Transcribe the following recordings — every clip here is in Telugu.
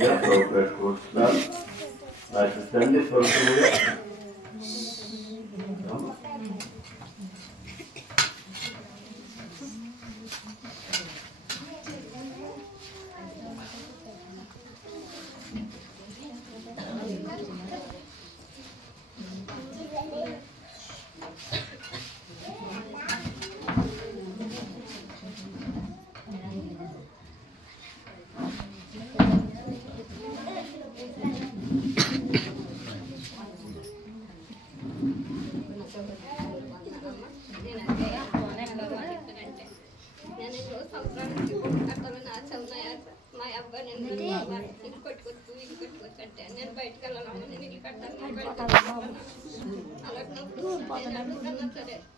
Ja, progress goes down. Like the standard for the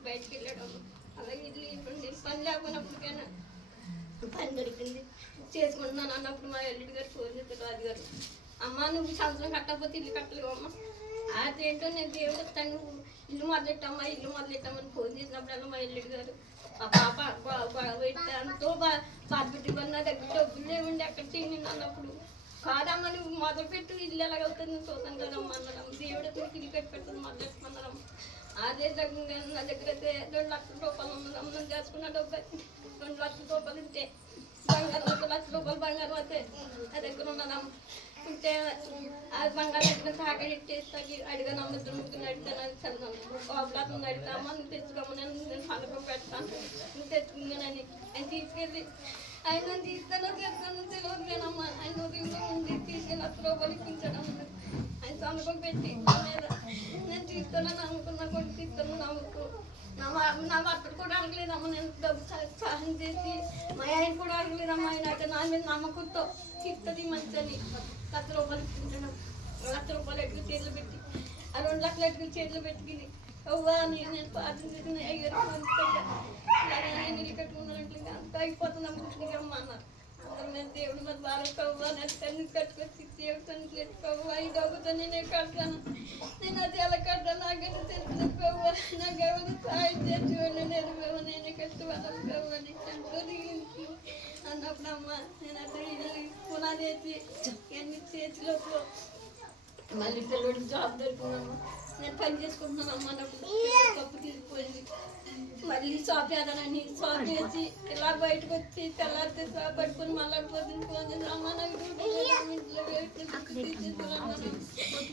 బయటికి వెళ్ళడం అలాగే ఇల్లు పని లేకపోయినప్పటికైనా పని దొరికింది చేసుకుంటున్నాను అన్నప్పుడు మా ఎల్లుడి గారు ఫోన్ చేస్తారు రాజు గారు, అమ్మ నువ్వు సంవత్సరం కట్టకపోతే ఇల్లు కట్టలేవు అమ్మ, అదేంటో నేను దేవుడు చెప్తాను ఇల్లు మొదలెట్టమ్మా ఇల్లు మొదలెట్టామని ఫోన్ చేసినప్పుడల్లా మా ఎల్లుడి గారు ఆ పాప ఎంతో బాధ పెట్టుకుని నా దగ్గర డబ్బులు లేవండి ఎక్కడ తిని అన్నప్పుడు, కాదమ్మా నువ్వు మొదలుపెట్టు ఇల్లు ఎలాగవుతుంది చూద్దాం కదమ్మా అన్నాడు. దేవుడు ఇల్లు కట్టి పెడుతుంది మొదలెట్టమన్నారమ్మ. అదే దగ్గర నా దగ్గర అయితే 2 లక్షల రూపాయలు ఉన్నదమ్మ, చేసుకున్న డబ్బు 2 లక్షల రూపాయలు ఉంటే బంగారం 1 లక్ష రూపాయలు బంగారం అయితే నా దగ్గర ఉన్నదమ్మ. ఉంటే అది బంగారం దగ్గర తాగడిట్టేసి అడిగానమ్మ, 2 అడిగాను చదివాను కోపలాత్మని అడిగామా నువ్వు తెచ్చుకోమని నేను పలకం పెడతాను నువ్వు తెచ్చుకున్నానని ఆయన తీసుకెళ్ళి ఆయన తీస్తానో చేస్తానో తెలియదు నేనమ్మా, ఆయన ఉంది తీసుకెళ్ళి 1 లక్ష రూపాయలు ఇప్పించాడమ్మ. ఆయన సంతకం పెట్టి మీద నేను తీస్తానని నమ్ముకున్నా కొడుకు తీస్తాను నమ్ముకు నా భర్తడు కూడా అడగలేదమ్మా, నేను డబ్బు సహాయం చేసి మా ఆయన కూడా అడగలేదమ్మా, ఆయన అయితే నా మీద నమ్మకంతో ఇస్తుంది మంచి అని 1 లక్ష రూపాయలు ఇప్పించాను. 1 లక్ష రూపాయలు ఎట్లు చేతులు పెట్టి ఆ 2 లక్షలు ఎట్లు చేతులు పెట్టుకుని అవ్వా నేను ప్రార్థన చేసిన అయ్యారు నేను ఇల్లు కట్టుకున్నాను అంత అయిపోతుందమ్మా అన్నారు. అందరూ నేను దేవుడు మరి బాగా కవ్వా నేను తల్లి కట్టుకొచ్చి దేవుడు తల్లి పెట్టుకోవా ఈ డబ్బుతో నేనే కడతాను, నేను అది ఎలా కట్టాను నాకైనా తెలుసుకోవా, నాకు ఎవరు సాయం చేసేవాళ్ళు నేను నేనే కట్టుకోవాలి కవ్వని ఎంతో దిగించి అన్నప్పుడు అమ్మ నేను అట్లా ఇల్లు పునాది వేసి ఎన్ని చేతిలోపు మళ్ళీ పిల్లడికి జాబ్ దొరికిందమ్మా, నేను పని చేసుకుంటున్నాను అన్నప్పుడు తప్పు తీసిపోయింది. మళ్ళీ షాప్ వేదానని షాప్ వేసి ఇలా బయటకు వచ్చి తెల్లారితే షాప్ పట్టుకొని మళ్ళీ పొద్దున్న ఫోన్ చేసి అమ్మ నాకు ఇంట్లో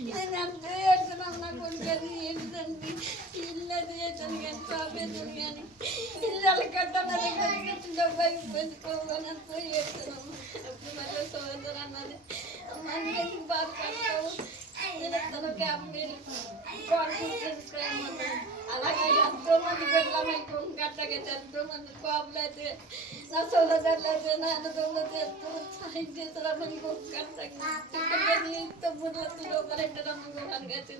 నేను అంతే ఏడుతున్నాను నా కొడుకు అది ఏంటిదండి ఇల్లు అది వేసాను కానీ షాప్ వేసాను కానీ ఇల్లు అలా కట్టాను నా దగ్గర డబ్బు అయిపోయింది అంతా ఏడుతున్నాము. అప్పుడు మళ్ళీ సోదరు అన్నది అమ్మ ఎందుకు బాధపడతావు నేను క్యాబ్ అలాగే ఎంతో మంది పెట్టాము గట్టకైతే ఎంతో మంది కోపలు అయితే నా సోదరులు అయితే నా అన్నదమ్ములు అయితే ఎంతో సహాయం చేస్తారమ్మ ఇంకొక గట్టకి 9 లక్షల రూపాయలు పెట్టారమ్మ అయితే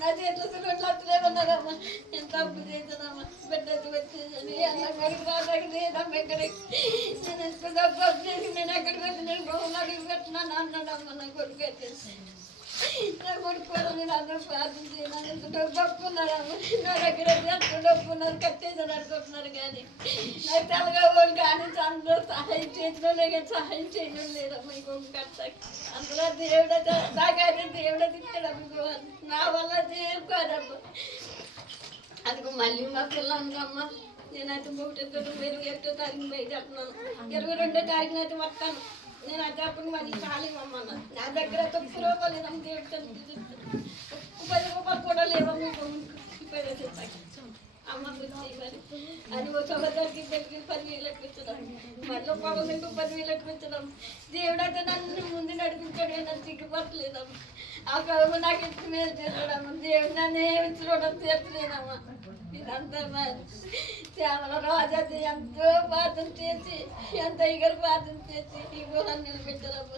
నా చేతులు 2 లక్షలు ఏమన్నారమ్మ నేను తప్పు చేశానమ్మా బిడ్డ వచ్చేసి అన్న కడికి రావడానికి లేదమ్మ ఎక్కడికి నేను ఎంత తప్పు చేసి నేను ఎక్కడికి వచ్చి నేను గోహం అడిగి పెట్టినాను అన్నాడమ్మ నా కొడుకు అయితే నా కొడుకోవాలి నేను అందరూ ప్రార్థన చేయడానికి డబ్బుకున్నారమ్మ నా దగ్గర ఎంత డబ్బున్నారు కట్టేసారు అనుకుంటున్నారు కానీ నాకు తెలగా వాళ్ళు కానీ అందులో సహాయం చేసినోళ్ళే కానీ సహాయం చేయడం లేదమ్మ ఇంకొక కట్టకి అందులో దేవుడే నాకైతే దేవుడే తిట్టాడమ్మ నా వల్ల దేవుడు కాదమ్మ. అందుకు మళ్ళీ మా పిల్లలమ్మ నేనైతే 21 తారీఖు బయట వెళ్తున్నాను, 22వ తారీఖున అయితే వస్తాను. నేను అయితే అప్పుడు మరి ఖాళీ అమ్మన్నా నా దగ్గర 9 రూపాయలు లేదమ్మ దేవుడు 10 రూపాయలు కూడా లేవమ్మ అమ్మ మరి అని ఒక సోదరికి దగ్గర 10,000 ఎక్కించడం మళ్ళీ పొగలకు 10,000 ఎక్కించడం దేవుడు అయితే నన్ను ముందు నడిపించాడు నన్ను సిగ్గుపట్టలేదమ్మ. ఆ కవులు నాకు ఇచ్చి మేలు చేశాడమ్మ, దేవుడు నన్ను ఏమి చూడడం చేర్చలేదమ్మా. ఇదంతా శ్యామల రాజాది ఎంతో ప్రార్థన చేసి ఎంత ఈగరు ప్రార్థన చేసి ఈ ఊళ్ళని నిలబెట్టారమ్మ.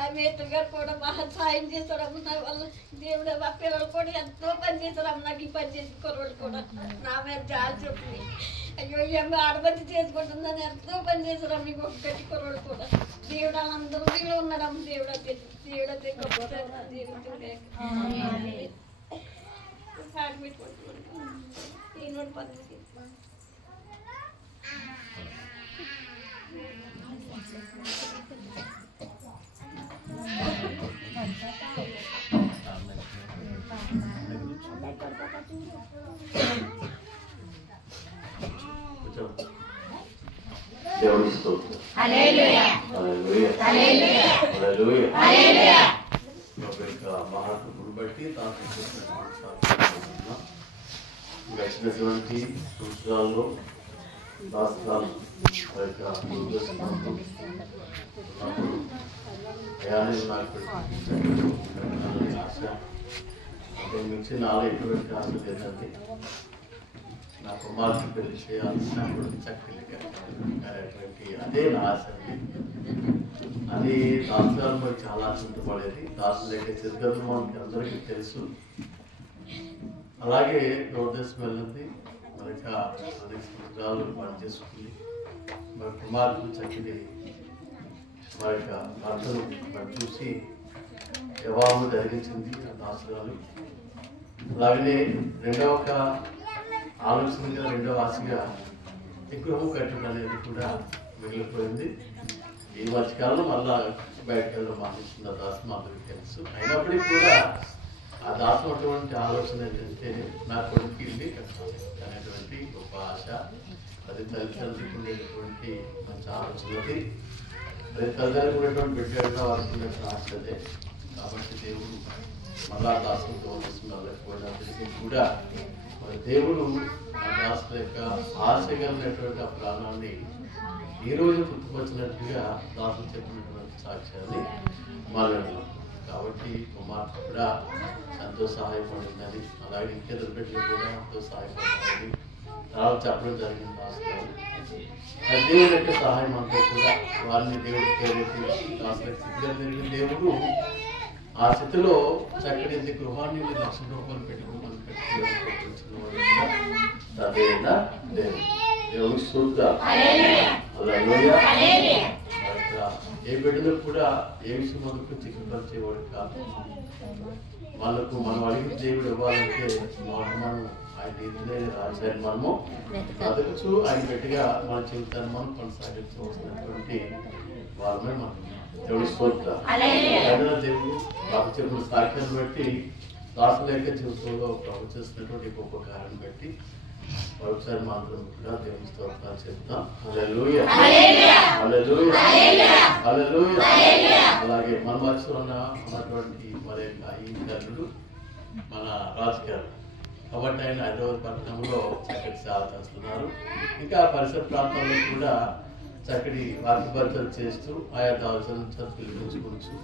ఆ మేతులు గారు కూడా బాగా సాయం చేశారమ్మ నా వల్ల. దేవుడు మా పిల్లలు కూడా ఎంతో పని చేశారమ్మ, నాకు ఈ పని చేసి కుర్రోళ్ళు కూడా నా మీద జాలి చెప్పింది. అయ్యో ఏమో ఆడపడి చేసుకుంటుందని ఎంతో పని చేశారమ్మ మీకు ఒక గట్టి కుర్రోళ్ళు కూడా. దేవుడు అందరూ దేవుడు ఉన్నాడమ్మ, దేవుడు అయితే గొప్ప దేవుడు కాడి పెట్టుకుంటున్నాను ఈనోడు పద్ధతి దేవుని స్తోత్రం. హల్లెలూయా హల్లెలూయా హల్లెలూయా హల్లెలూయా. మహాత్ముని బట్టి గడిచినటువంటి సంవత్సరాల్లో రాష్ట్రాలు ఆశ అంటే మించి నాలో ఎటువంటి ఆశ లేదండి. నా కుమార్తె పెళ్లి చేయాలి, నా కొడుకు చక్కలు కట్టాలి, అదే నా ఆశ అండి. అది రాష్ట్రాలు మరి చాలా చింతపడేది. రాష్ట్రాలకి చిరుగదు మనకి అందరికీ తెలుసు. అలాగే దూరదేశం వెళ్ళింది, మరి అనేక సంవత్సరాలు పనిచేసుకుంది. మరి కుమార్తె చక్కటి మరి భర్తను మరి చూసి వివాహం జరిగించింది ఆ రాష్ట్రాలు. అలాగనే రెండవ ఆలోచనగా, రెండవ ఆశగా విగ్రహం కట్టడం అనేది కూడా మిగిలిపోయింది. ఈ మధ్యకాలంలో మళ్ళా బయటకు వెళ్ళడం మానేసిన దాసం అందరికీ తెలుసు. అయినప్పటికీ కూడా ఆ దాసం అటువంటి ఆలోచన ఏంటంటే నా కొడుకు ఇల్లు కట్టాలి అనేటువంటి గొప్ప ఆశ. అది తల్లిదండ్రులకు ఉండేటటువంటి మంచి ఆలోచనది. అది తల్లిదండ్రులకు ఉండేటువంటి బిడ్డగా వారికి ఉండేటువంటి ఆశ అదే. కాబట్టి దేవుడు మళ్ళా దాసంతో లేకపోయినప్పటికీ కూడా మరి దేవుడు ఆ దాసుల యొక్క ఆశ కలిగినటువంటి ఆ ప్రాణాన్ని ఈ రోజు గుర్తుకొచ్చినట్టుగా దాసులు చెప్పినటువంటి సాక్ష్యాన్ని మాట్లాడడం. కాబట్టి కుమార్తె కూడా ఎంతో సహాయపడిందని, అలాగే ఇంకెదురు బిడ్డలు కూడా ఎంతో సహాయపడింది. తర్వాత చెప్పడం జరిగింది దాసులు. దేవుడి యొక్క సహాయం అంతా కూడా వారిని దేవుడికి ప్రేరేపించి దాసులకు స్థితిగా జరిగిన దేవుడు ఆ స్థితిలో చక్కటి గృహాన్ని ₹1,00,000 పెట్టుకోమని దేవుడికి స్తోత్రం. ఏ బిడ్డలకు కూడా ఏ విషయం మనకు చిక్కుపరిచేవాడు కాదు. మనం అడిగిన దేవుడు ఇవ్వాలంటే మనం ఆయన రీతినే రాశారు. మనము బతుకుచు ఆయన గట్టిగా మన జీవితాన్ని మనం కొనసాగించవలసినటువంటి వారమే మనం. దేవుడి స్తోత్రం. దేవుడు ప్రభు చెప్పిన సాక్ష్యాన్ని బట్టి దాసుల యొక్క జీవితంలో ప్రభు చేసినటువంటి గొప్ప కార్యాన్ని బట్టి మరొకసారి మాత్రం కూడా దేవుని స్తోత్రాలు చెప్తాం. హల్లెలూయా హల్లెలూయా హల్లెలూయా. అలాగే మన మధ్యలో ఉన్నటువంటి మరి ఈ తల్లుడు మన రాజుగారు. కాబట్టి ఆయన హైదరాబాద్ పట్టణంలో చక్కటి సేవ చేస్తున్నారు. ఇంకా పరిసర ప్రాంతాల్లో కూడా చక్కటి వాక్య పరిచయం చేస్తూ ఆయా దావతులను పిలిపించుకోవచ్చు.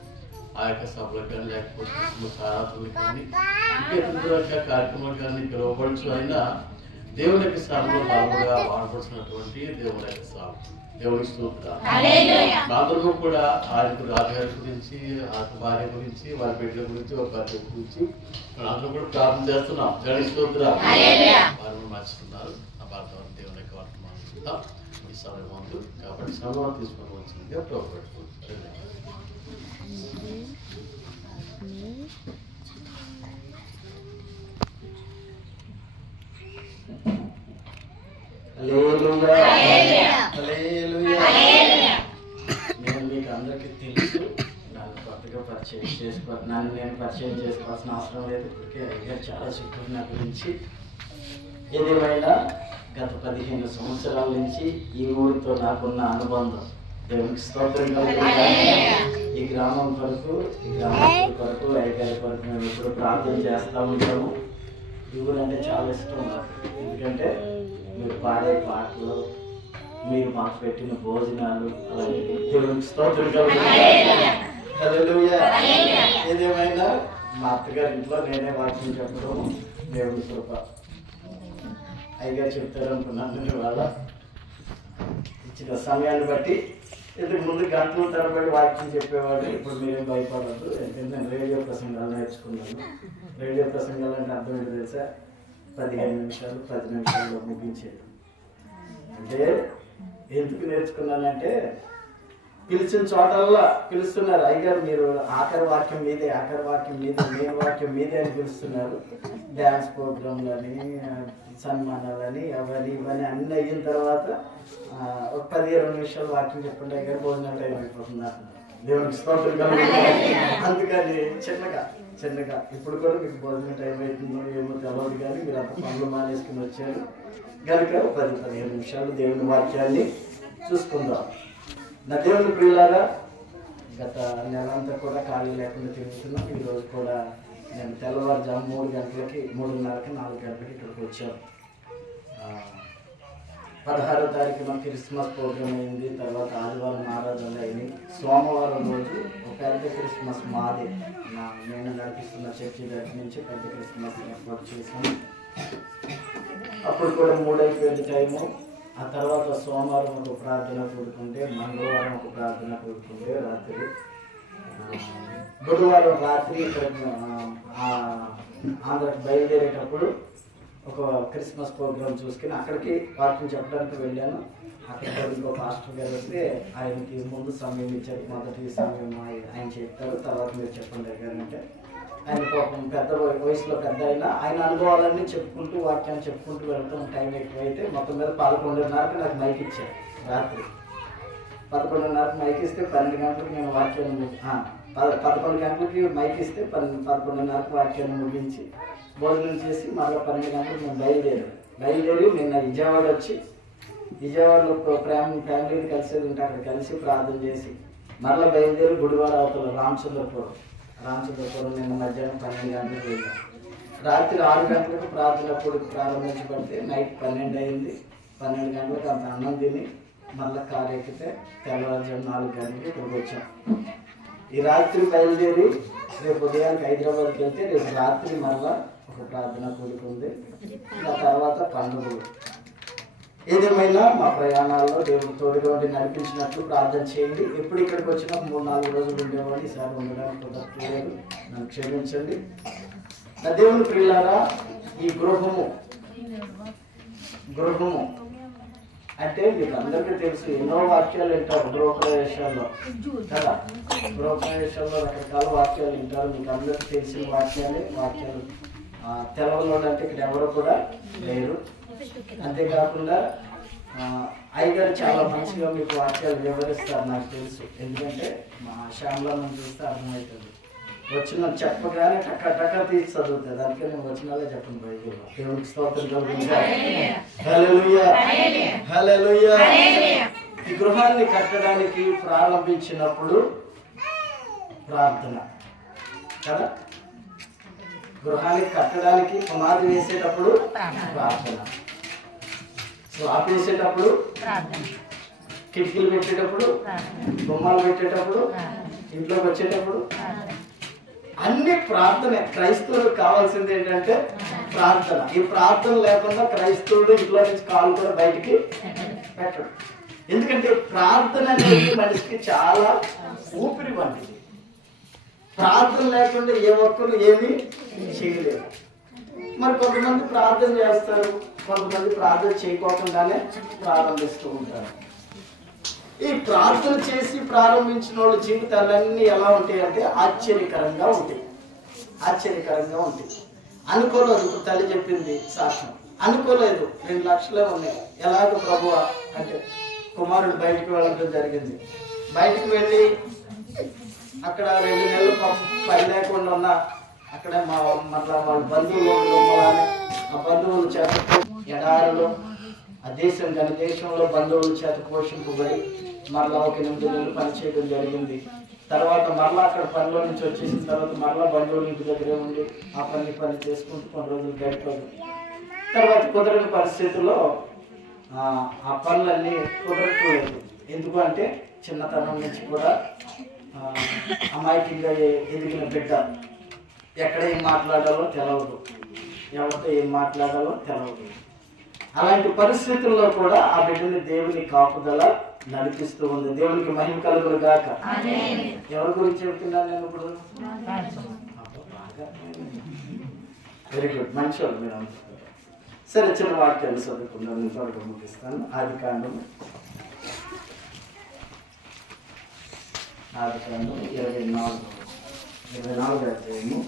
ఆ యొక్క సభలకు కానీ లేకపోతే సారాతులకు కానీ ఇంకా కార్యక్రమాలు కానీ పిలువబడచ్చు. అయినా దేవుని యొక్క స్థానంలో భాగంగా వాడబడుతున్నటువంటి దేవుని యొక్క స్థానం. దేవుని స్తోత్రం. అందరూ కూడా ఆయన రాజుగారి గురించి, ఆ భార్య గురించి, వారి బిడ్డల గురించి, వారి భర్త గురించి అందరూ కూడా ప్రార్థన చేస్తున్నాం. దేవుని స్తోత్రం. వారిని మర్చిస్తున్నారు. ఆ భర్త దేవుని యొక్క వర్తమానం ఈ సమయం కాబట్టి సమయం తీసుకొని వచ్చిందిగా ప్రభుత్వం. నేను మీకు అందరికీ తెలుసు. నన్ను కొత్తగా నన్ను నేను పరిచయం చేసుకోవాల్సిన అవసరం లేదు. ఇక చాలా చెప్పారు నా గురించి. ఏదేమైనా గత 15 సంవత్సరాల నుంచి ఈ ఊరితో నాకున్న అనుబంధం దేవునికి స్తోత్రం. ఈ గ్రామం కొరకు, ఈ గ్రామం కొరకు, ఐగారి కొరకు మేము ఇప్పుడు ప్రార్థన చేస్తూ ఉంటాము. ఈ ఊరు అంటే చాలా ఇష్టం నాకు. ఎందుకంటే మీరు పాడే పాటలు, మీరు మాకు పెట్టిన భోజనాలు, అలాగే దేవునికి స్తోత్రం. హల్లెలూయా. ఏదేమైనా మా అత్తగారి ఇంట్లో నేనే వాక్యం చెప్పడం దేవుని కృప. అయ్యగారు చెప్తారు అనుకున్నాను. వాళ్ళ ఇచ్చిన సమయాన్ని బట్టి ఇంతకు ముందు గంటల తరబడి వాక్యం చెప్పేవాడు. ఇప్పుడు మీరేం భయపడద్దు. ఎందుకంటే నేను రేడియో ప్రసంగాలు నేర్చుకున్నాను. రేడియో ప్రసంగాలు అంటే అర్థం ఏంటి తెలుసా? 15 నిమిషాలు 10 నిమిషాల్లో ముగించేది. అంటే ఎందుకు నేర్చుకున్నానంటే పిలిచిన చోటల్లా పిలుస్తున్నారు. అయ్యగారు మీరు ఆఖరి వాక్యం మీదే, ఆఖరి వాక్యం మీదే, మెయిన్ వాక్యం మీదే అని పిలుస్తున్నారు. డ్యాన్స్ ప్రోగ్రాంలని, సన్మానాలని, అవన్నీ ఇవన్నీ అన్నీ అయిన తర్వాత ఒక 10-20 నిమిషాలు వాక్యం చెప్పండి అయ్యగారు, భోజనం టైం అయిపోతున్నారు. దేవునికి స్తోత్రం కలుగుతుంది. అందుకని చిన్నగా ఇప్పుడు కూడా మీకు భోజనం టైం అవుతుందో ఏమో తెలియదు, కానీ మీరు అంత పనులు మానేసుకుని వచ్చారు కనుక 10-15 నిమిషాలు దేవుని వాక్యాన్ని చూసుకుందాం. నా దేవుని ప్రియులారా, గత నెల అంతా కూడా ఖాళీ లేకుండా తిరుగుతున్నాం. ఈరోజు కూడా నేను తెల్లవారుజాము 3 గంటలకి 3:30కి 4 గంటలకి ఇక్కడికి వచ్చాను. 16వ తారీఖున క్రిస్మస్ ప్రోగ్రామ్ అయింది. తర్వాత ఆదివారం ఆరాధనలు అయినాయి. సోమవారం రోజు ఒక పెద్ద క్రిస్మస్ మాదే, నేను నడిపిస్తున్న చర్చి దగ్గర నుంచి పెద్ద క్రిస్మస్ ఏర్పాటు చేశాను. అప్పుడు కూడా 3 అయిపోయింది టైము. ఆ తర్వాత సోమవారం ఒక ప్రార్థన కూడుకుంటే, మంగళవారం ఒక ప్రార్థన కూడుకుంటే రాత్రి, బుధవారం రాత్రి ఇక్కడ ఆంధ్రాకి బయలుదేరేటప్పుడు ఒక క్రిస్మస్ ప్రోగ్రామ్ చూసుకుని అక్కడికి వాక్యం చెప్పడానికి వెళ్ళాను. అక్కడ ఇంకో పాస్టర్ గారు వస్తే ఆయనకి ముందు సమయం ఇచ్చారు. మొదటి సమయం ఆయన చెప్తారు, తర్వాత మీరు చెప్పండి దగ్గరంటే ఆయన పాపం పెద్ద వయసులో పెద్ద ఆయన అనుభవాలన్నీ చెప్పుకుంటూ వాక్యాన్ని చెప్పుకుంటూ వెళ్తాం. టైం ఎక్కువైతే మొత్తం మీద 11:30కి నాకు మైక్ ఇచ్చారు. రాత్రి 11:30కి మైక్ ఇస్తే 12 గంటలకు నేను వాక్యాన్ని 11 గంటలకి మైక్ ఇస్తే 11:30కి వాక్యాన్ని ముగించి భోజనం చేసి మళ్ళీ 12 గంటలకు నేను బయలుదేరి నిన్న విజయవాడ వచ్చి, విజయవాడలో ఫ్యామిలీని కలిసేది ఉంటే అక్కడ కలిసి ప్రార్థన చేసి మళ్ళీ బయలుదేరి గుడివాడ అవతల రామచంద్రపురం నిన్న మధ్యాహ్నం 12 గంటలకు వెళ్ళాం. రాత్రి 6 గంటలకు ప్రార్థన కూడికి ప్రారంభించబడితే నైట్ 12 అయింది. 12 గంటలకు అంత అన్నం తిని మళ్ళీ కారు ఎక్కితే తెల్లవారుజాము 4 గంటలకి ఇక్కడికి వచ్చాం. ఈ రాత్రి బయలుదేరి రేపు ఉదయానికి హైదరాబాద్కి వెళ్తే రేపు రాత్రి మళ్ళా ఒక ప్రార్థన కూడుకుంది. ఆ తర్వాత పండుగలు. ఏదేమైనా మా ప్రయాణాల్లో దేవుడు తోడుగా ఉండి నడిపించినట్లు ప్రార్థన చేయండి. ఎప్పుడు ఇక్కడికి వచ్చినా 3-4 రోజులు ఉండేవాడు, ఈసారి ఉండడానికి కుదరట్లేదు, నన్ను క్షమించండి. నా దేవుని ప్రియులారా, ఈ గృహము అంటే మీకు అందరికీ తెలుసు. ఎన్నో వాక్యాలు వింటారు గృహప్రవేశాల్లో కదా. గృహప్రవేశాల్లో రకరకాల వాక్యాలు వింటారు. మీకు అందరికీ తెలిసిన వాక్యాలు తెలవనోడు అంటే ఇక్కడ ఎవరు కూడా లేరు. అంతేకాకుండా అయ్యగారు చాలా మంచిగా మీకు వాక్యాలు వివరిస్తారు, నాకు తెలుసు. ఎందుకంటే మా శ్యామలో మనం చూస్తే అర్థమవుతుంది. వచ్చిన చెప్పగానే టక్క తీసి చదువుతుంది. అందుకే నేను వచ్చినాలే చెప్పండి బైబిల్లో. దేవునికి స్తోత్రం కలుగుతుంది. హల్లెలూయా, హల్లెలూయా. ఈ గృహాన్ని కట్టడానికి ప్రారంభించినప్పుడు ప్రార్థన కదా. గృహాన్ని కట్టడానికి పునాది వేసేటప్పుడు ప్రార్థన, స్లాబ్ వేసేటప్పుడు, కిటికీలు పెట్టేటప్పుడు, బొమ్మలు పెట్టేటప్పుడు, ఇంట్లోకి వచ్చేటప్పుడు అన్ని ప్రార్థన. క్రైస్తవులకు కావాల్సింది ఏంటంటే ప్రార్థన. ఈ ప్రార్థన లేకుండా క్రైస్తవుడు ఇంట్లో నుంచి కాలు కూడా బయటికి పెట్టడు. ఎందుకంటే ప్రార్థన అనేది మనిషికి చాలా ఊపిరి వంటిది. ప్రార్థన లేకుండా ఏ ఒక్కరు ఏమీ చేయలేరు. మరి కొంతమంది ప్రార్థన చేస్తారు, కొంతమంది ప్రార్థన చేయకోకుండానే ప్రారంభిస్తూ ఉంటారు. ఈ ప్రార్థన చేసి ప్రారంభించిన వాళ్ళ జీవితాలన్నీ ఎలా ఉంటాయి అంటే ఆశ్చర్యకరంగా ఉంటాయి. అనుకోలేదు. ఇప్పుడు తల్లి చెప్పింది సాక్ష్యం. అనుకోలేదు 2 లక్షలే ఉన్నాయి. ఎలాగో ప్రభువా అంటే కుమారుడు బయటికి వెళ్ళడం జరిగింది. బయటికి వెళ్ళి అక్కడ 2 నెలలు పని లేకుండా ఉన్నా అక్కడ మళ్ళా వాళ్ళ బంధువులు ఆ బంధువుల చేత ఎడారులో ఆ దేశంలో బంధువుల చేత పోషింపబడి మరలా ఒక 8 నెలలు పని చేయడం జరిగింది. తర్వాత మరలా అక్కడ పనిలో నుంచి వచ్చేసిన తర్వాత మరలా బంధువుల ఇంటి దగ్గరే ఉండి ఆ పని చేసుకుంటూ కొన్ని రోజులు గడిపారు. తర్వాత కుదరని పరిస్థితుల్లో ఆ పనులన్నీ కుదరట్లేదు. ఎందుకు అంటే చిన్నతనం నుంచి కూడా అమాయకంగా ఎదిగిన బిడ్డ, ఎక్కడ ఏం మాట్లాడాలో తెలవదు, ఎవరితో ఏం మాట్లాడాలో తెలవదు. అలాంటి పరిస్థితుల్లో కూడా ఆ బిడ్డని దేవుని కాపుదల నడిపిస్తూ ఉంది. దేవునికి మహిమ కలుగును గాక. ఎవరి గురించి చెప్తున్నాను నేను ఇప్పుడు? వెరీ గుడ్, మంచి వాళ్ళు మీరు అనుకుంటారు. సరే, చిన్న వాక్యాలు చదువుకుందాం. నేను త్వరగా ముగిస్తాను. ఆదికాండం 24 అధ్యాయము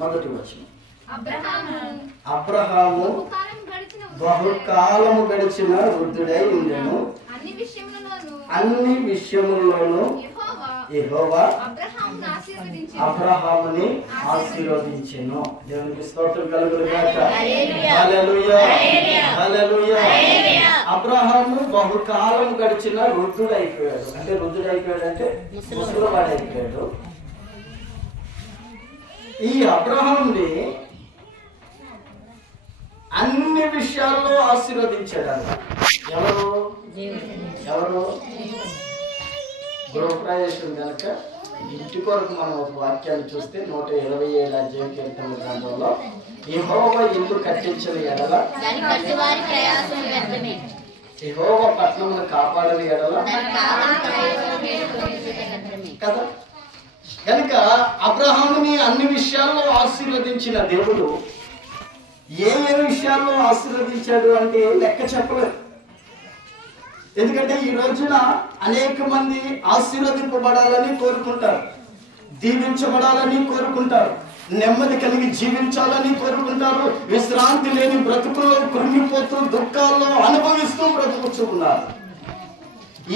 1వ వచనం. అబ్రహాము బహుకాలము గడిచిన వృద్ధుడై ఉండెను. అన్ని విషయములలోనూ యెహోవా అబ్రహాముని ఆశీర్వదించెను. దేవునికి స్తోత్రం కలుగును గాక. హల్లెలూయా హల్లెలూయా. అబ్రహాము బహుకాలం గడిచిన వృద్ధుడైపోయాడు. అంటే వృద్ధుడైపోయాడు అంటే ముసలివాడైపోయాడు. ఈ అబ్రహాముని అన్ని విషయాల్లో ఆశీర్వదించాడు. ఎవరు ఎవరు గృహప్రవేశం కనుక ఇంటి కొరకు మనం ఒక వాక్యాన్ని చూస్తే 127 అధ్యాయం కీర్తన గ్రంథంలో యెహోవా ఇల్లు కట్టించిన ఎడల యెహోవా పట్టణమును కాపాడని ఎడల కదా. కనుక అబ్రహాముని అన్ని విషయాల్లో ఆశీర్వదించిన దేవుడు ఏ విషయాల్లో ఆశీర్వదించాడు అంటే లెక్క చెప్పలేదు. ఎందుకంటే ఈ రోజున అనేక మంది ఆశీర్వదింపబడాలని కోరుకుంటారు, దీవించబడాలని కోరుకుంటారు, నెమ్మది కలిగి జీవించాలని కోరుకుంటారు. విశ్రాంతి లేని బ్రతుకుల్లో కృంగిపోతూ దుఃఖాల్లో అనుభవిస్తూ బ్రతుకుతూ ఉన్నారు.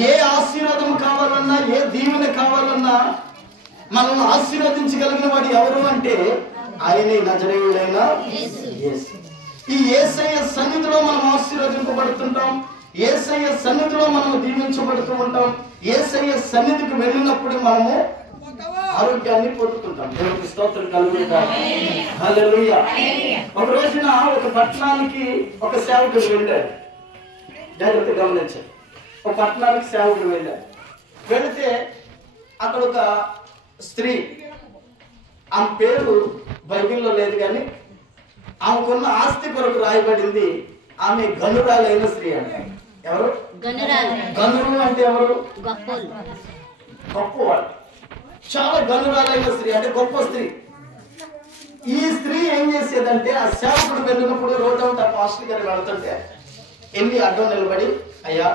ఏ ఆశీర్వాదం కావాలన్నా, ఏ దీవెన కావాలన్నా మనం ఆశీర్వదించగలిగిన వాడు ఎవరు అంటే ఆయనే నజరేయుడైన యేసు. ఈ యేసయ్య సన్నిధిలో మనం ఆశీర్వదింపబడుతుంటాం. యేసయ్య సన్నిధిలో మనం దీవించబడుతూ ఉంటాం. యేసయ్య సన్నిధికి వెళ్ళినప్పుడు మనము ఆరోగ్యాన్ని పొందుకుంటాం. దేవునికి స్తోత్రం కలుగును గాక. హల్లెలూయా. ఒక రోజున ఒక పట్టణానికి ఒక సేవకుడు వెళ్ళాడు. జాగ్రత్తగా గమనించాడు. ఒక పట్టణానికి సేవకుడు వెళ్ళాడు. వెళితే అక్కడ ఒక స్త్రీ, ఆమె పేరు బైబిల్లో లేదు కానీ ఆమెకున్న ఆస్తి కొరకు రాయబడింది ఆమె గనురాలైన స్త్రీ అంటే. ఎవరు గనులు అంటే ఎవరు? గొప్పవాడు. చాలా గనురాలైన స్త్రీ అంటే గొప్ప స్త్రీ. ఈ స్త్రీ ఏం చేసేదంటే ఆ సేవకుడు వెళ్ళినప్పుడు రోజంతా పాస్టర్ గారు వెళ్తుంటే వెళ్ళి అడ్డం నిలబడి, అయ్యా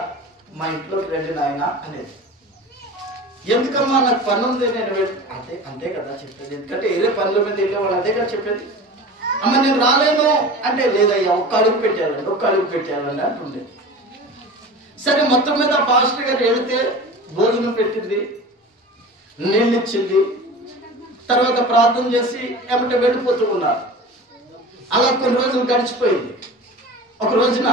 మా ఇంట్లోకి రండి నాయన అనేది. ఎందుకమ్మా నాకు పని ఉంది నేను అంతే కదా చెప్పేది. ఎందుకంటే ఏదో పనుల మీద వెళ్ళేవాళ్ళు అదే కదా చెప్పేది. అమ్మ నేను రాలేను అంటే లేదయ్యా ఒక్క అడుగు పెట్టేయాలండి అంటుండే. సరే మొత్తం మీద పాస్టర్ గారు వెళితే భోజనం పెట్టింది, నీళ్ళు ఇచ్చింది, తర్వాత ప్రార్థన చేసి ఏమంటే వెళ్ళిపోతూ ఉన్నారు. అలా కొన్ని రోజులు గడిచిపోయింది. ఒక రోజున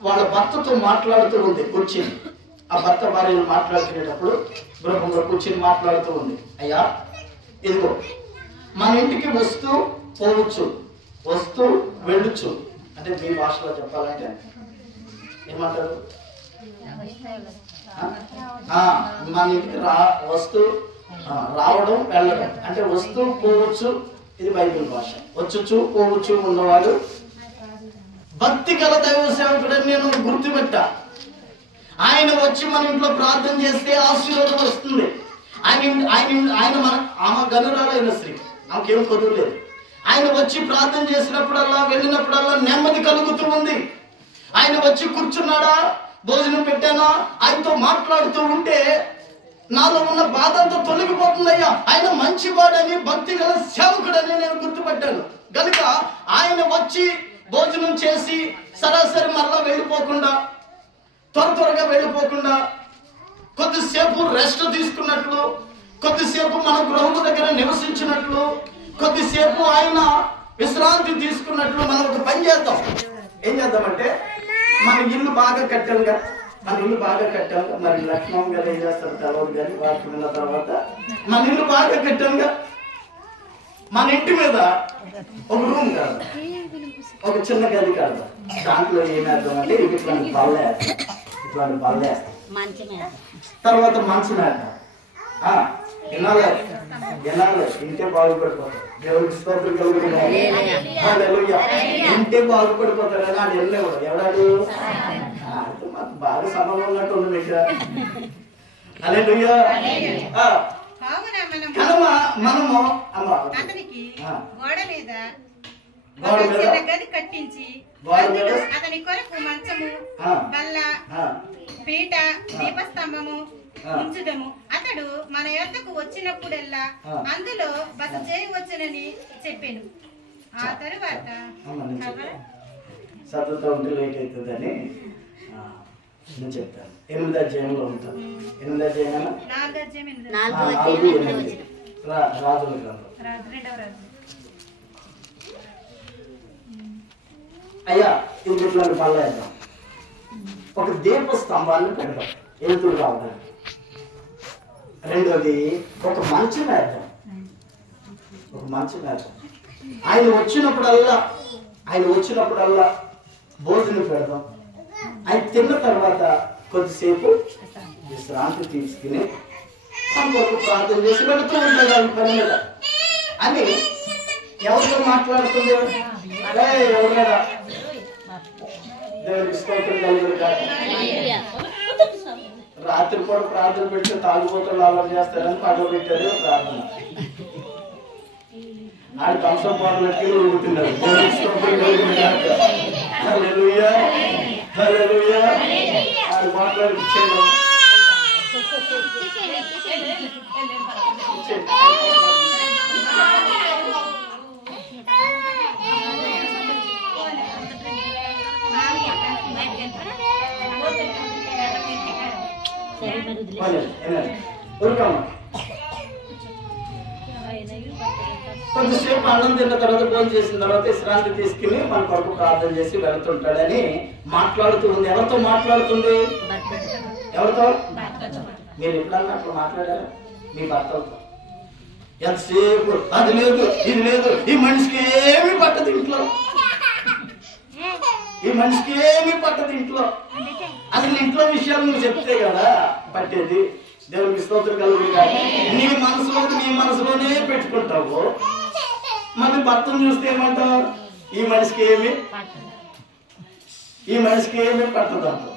వాళ్ళ భర్తతో మాట్లాడుతూ ఉంది కూర్చుని. ఆ భర్త భార్యలు మాట్లాడుకునేటప్పుడు గృహంలో కూర్చుని మాట్లాడుతూ ఉంది. అయ్యా ఇదిగో మన ఇంటికి వస్తూ పోవచ్చు, వస్తూ వెళ్ళొచ్చు అంటే మీ భాషలో చెప్పాలంటే ఏమంటారు? మన ఇంటికి వస్తూ రావడం వెళ్ళడం అంటే వస్తూ పోవచ్చు. ఇది బైబిల్ భాష. వచ్చుచు పోవచ్చు ఉన్నవాడు భక్తి గల దైవ సేవకుడని నేను గుర్తుపెట్టా. ఆయన వచ్చి మన ఇంట్లో ప్రార్థన చేస్తే ఆశీర్వాదం వస్తుంది. ఆమె గనురాలైన స్త్రీ, ఆమెకేం కొదువు లేదు. ఆయన వచ్చి ప్రార్థన చేసినప్పుడల్లా వెళ్ళినప్పుడల్లా నెమ్మది కలుగుతూ ఉంది. ఆయన వచ్చి కూర్చున్నాడా, భోజనం పెట్టానా, ఆయనతో మాట్లాడుతూ ఉంటే నాలో ఉన్న బాధ అంతా తొలగిపోతుందయ్యా. ఆయన మంచివాడని భక్తి గల సేవకుడని నేను గుర్తుపట్టాను. కనుక ఆయన వచ్చి భోజనం చేసి సరాసరి మరలా వెళ్ళిపోకుండా, త్వరగా వెళ్ళిపోకుండా కొద్దిసేపు రెస్ట్ తీసుకున్నట్లు, కొద్దిసేపు మన గృహం దగ్గర నివసించినట్లు, కొద్దిసేపు ఆయన విశ్రాంతి తీసుకున్నట్లు మనం ఒక పని చేద్దాం. ఏం చేద్దామంటే మన ఇల్లు బాగా కట్టాంగా, మరి లక్ష్మణ్ గారు ఏం చేస్తారు తెలవదు కానీ వాటికి వెళ్ళిన తర్వాత మన ఇల్లు బాగా కట్టాంగా, మన ఇంటి మీద ఒక రూమ్ కాదు, ఒక చిన్న గది కాదు. దాంట్లో ఏమేద్దాం అంటే ఇట్లాంటి బల్ల వేస్తాం, తర్వాత మంచం వేద్దాం. వినాలి ఇంటే బాగుపడిపోతాడు. దేవుడికి స్తోత్రం కలుగుతుంది. ఇంటే బాగుపడిపోతాడు అని ఆడు వెళ్ళేవాడు. ఎవడాడు? మాకు బాగా సమయం ఉన్నట్టు ఉంది ఇక్కడ. హల్లెలూయా. మనము గది కట్టించి అతని కొరకు మంచము, బల్ల, పీట, దీపస్తంభము ఉంచుదము. అతడు మన యొద్దకు వచ్చినప్పుడల్లా అందులో బస చేయవచ్చునని చెప్పాను. ఆ తరువాత చదువుతూ ఉంటే లేట్ అవుతుందని నేను చెప్తాను. 8వ అధ్యాయంలో ఉంటాను. 8వ అధ్యాయం 4:8 రాజుల గ్రంథం. అయ్యా ఇంట్లో పళ్ళ వేద్దాం. ఒక దీప స్తంభాన్ని పెడదాం ఎలుతురు రావడానికి. రెండోది ఒక మంచం వేద్దాం. ఒక మంచం వేద్దాం. ఆయన వచ్చినప్పుడల్లా భోజనం పెడదాం. ఆయన తిన్న తర్వాత కొద్దిసేపు విశ్రాంతి తీసుకుని కొరకు ప్రార్థన చేసి వెళుతూ ఉంటాడు ఆయన పని మీద అని ఎవరితో మాట్లాడుతుంది? ఎవరైనా దేవుడికి స్తోత్రం కలుగును గాక. రాత్రి కూడా ప్రార్థన పెట్టి తాగుబోతులు అలవాటు చేస్తారని పడవ పెట్టారు ప్రార్థన. ఆడి కంసం పాటలకి ఊగుతున్నారు. దేవుడికి స్తోత్రం కలుగును గాక. హల్లెలూయా హల్లెలూయా. ఆడి మాట్లాడిచ్చాడు. కొద్దిసేపు అన్నం తిన్న తర్వాత భోజనం చేసిన తర్వాత విశ్రాంతి తీసుకుని మన కొరకు ప్రార్థన చేసి వెళుతుంటాడని మాట్లాడుతూ ఉంది. ఎవరితో మాట్లాడుతుంది? ఎవరితో? మీరు ఎప్పుడన్నా అట్లా మాట్లాడారా? మీ భర్తలతో. ఎంతసేపు అది లేదు ఇది లేదు, ఈ మనిషికి ఏమీ పట్టదు ఇంట్లో, ఈ మనిషికి ఏమీ పట్టదు ఇంట్లో. అసలు ఇంట్లో విషయాలు నువ్వు చెప్తే కదా పట్టేది. దేవునికి స్తోత్రం కలుగును గాక. నీ మనసులోనే పెట్టుకుంటావు. మళ్ళీ భర్తను చూస్తే ఏమంటావు? ఈ మనిషికి ఏమీ పట్టదు అంటావు.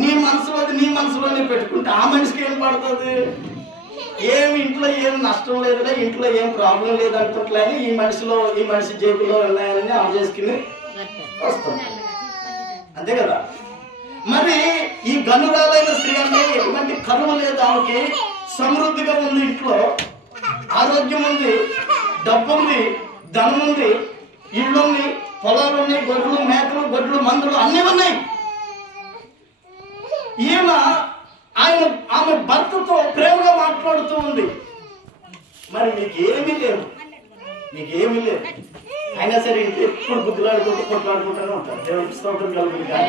నీ మనసులోనే పెట్టుకుంటే ఆ మనిషికి ఏం పడుతుంది? ఇంట్లో ఏం నష్టం లేదులే, ఇంట్లో ఏం ప్రాబ్లం లేదు అనుకుంటలేని ఈ మనిషి జేబులో ఉన్నాయని ఆమె చేసుకుని వస్తుంది. అంతే కదా. మరి ఈ గనురాలైన స్త్రీ అంటే ఎటువంటి కరువు లేదు ఆమెకి. సమృద్ధిగా ఉంది, ఇంట్లో ఆరోగ్యం ఉంది, డబ్బు ఉంది, ధనం ఉంది, ఇళ్ళుంది, పొలాలు ఉన్నాయి, గొడ్లు మేకలు, గొడ్లు మందులు అన్నీ ఉన్నాయి. ఆమె భర్తతో ప్రేమగా మాట్లాడుతూ ఉంది. మరి నీకేమీ లేదు, అయినా సరే ఎప్పుడు బుద్ధులాడుకుంటూ కొట్లాడుకుంటూనే ఉంటారు. దేవుడికి స్తోత్రం కలుగును గాక.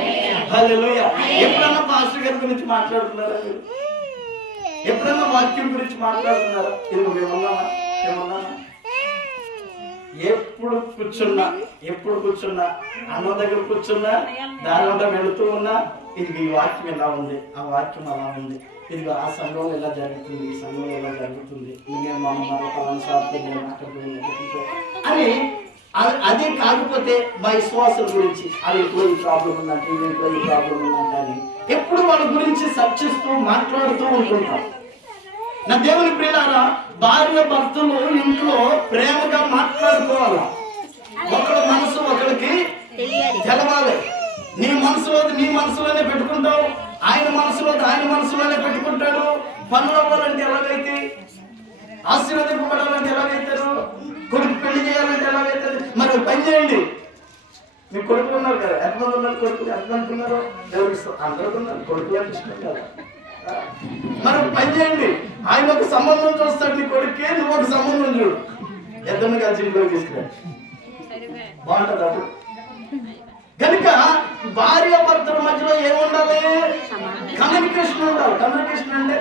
హల్లెలూయా. ఎప్పుడన్నా పాస్టర్ గారి గురించి మాట్లాడుతున్నారా? మీరు ఎప్పుడన్నా వాక్యం గురించి మాట్లాడుతున్నారా? ఇది మేమన్నామా? ఎప్పుడు కూర్చున్నా అన్నం దగ్గర కూర్చున్నా దాని ఉంట వెళుతూ ఉన్నా ఇది ఈ వాక్యం ఎలా ఉంది, ఆ వాక్యం అలా ఉంది, ఇది ఆ సంఘంలో ఎలా జరుగుతుంది, ఈ సంఘంలో ఎలా జరుగుతుంది, నేను అని. అదే కాకపోతే మా విశ్వాసం గురించి వాళ్ళ ఇంట్లో ఈ ప్రాబ్లం ఉందంటే, ఈ ఇంట్లో ఈ ప్రాబ్లం ఉందంటే అని ఎప్పుడు వాళ్ళ గురించి చర్చిస్తూ మాట్లాడుతూ ఉంటుంటాం. నా దేవుని ప్రియులారా, భార్య భర్తలు ఇంట్లో ప్రేమగా మాట్లాడుకోవాలి. ఒకళ్ళ మనసు ఒకరికి తెలవాలి. నీ మనసులోనే పెట్టుకుంటావు, ఆయన మనసులోనే పెట్టుకుంటాడు. పనులు అవ్వాలంటే ఎలాగైతే, ఆశీర్వదింపబడాలంటే ఎలాగైతారు, కొడుకు పెళ్లి చేయాలంటే ఎలాగైతుంది. మరి పని చేయండి. మీ కొడుకులు ఉన్నారు కదా, ఎంతమంది ఉన్నారు కొడుకులు? ఎంతమంది ఉన్నారు? దేవుడికి అందరికీ ఉన్నారు కొడుకులు అంటే ఇష్టం కదా. మరి పని చేయండి. ఆయన ఒక సంబంధం చూస్తాడు నీ కొడుక్కి, నువ్వు ఒక సంబంధం చూడు. ఇద్దరిని కలిసి ఇంట్లోకి తీసుకురా, బాగుంటుంది అప్పుడు. కనుక భార్య భర్తల మధ్యలో ఏముండాలి? కమ్యూనికేషన్ ఉండాలి. కమ్యూనికేషన్ అంటే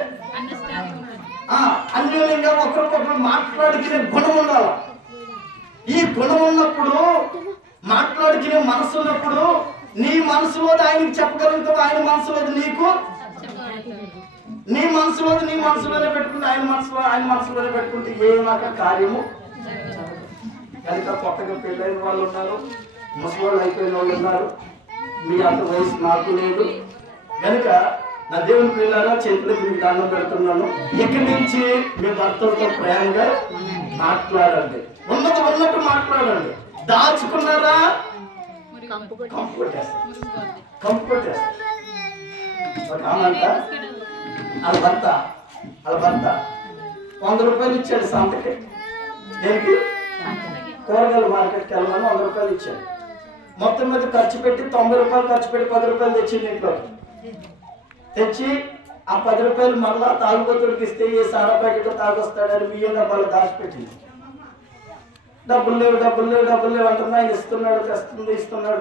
అన్యోన్యంగా ఒకరికొకరు మాట్లాడుకునే గుణం ఉండాలి. ఈ గుణం ఉన్నప్పుడు, మాట్లాడుకునే మనసు ఉన్నప్పుడు, నీ మనసులోది ఆయనకి చెప్పగలుగుతావు, ఆయన మనసులోది నీకు. నీ మనసులోనే పెట్టుకుంటే ఆయన మనసులోనే పెట్టుకుంటే ఏమాక కార్యము. కనుక కొత్తగా పెళ్ళైన వాళ్ళు ఉన్నారు, ముసలి అయిపోయిన వాళ్ళు ఉన్నారు, మీ అంత వయసు నాకు లేదు. కనుక నా దేవుని పిల్లలారా, చేతులకు మీకు దండం పెడుతున్నాను. ఇక్కడి నుంచి మీ భర్తలతో ప్రేమగా మాట్లాడండి, ఉన్నట్టు మాట్లాడండి. దాచుకున్నారా కంపు కొట్టేస్తారు. వాళ్ళ భర్త 100 రూపాయలు ఇచ్చాడు సంతకి. దేనికి? కూరగాయల మార్కెట్కి వెళ్ళమని 100 రూపాయలు ఇచ్చాడు. మొత్తం మీద ఖర్చు పెట్టి 90 రూపాయలు ఖర్చు పెట్టి 10 రూపాయలు తెచ్చింది ఇంట్లోకి. తెచ్చి ఆ 10 రూపాయలు మళ్ళా తాగుబోతుడికి ఇస్తే ఏ సారా ప్యాకెట్ తాగొస్తాడని బియ్యం డబ్బాలు దాచిపెట్టింది. డబ్బులు లేవు అంటున్నా, ఆయన ఇస్తున్నాడు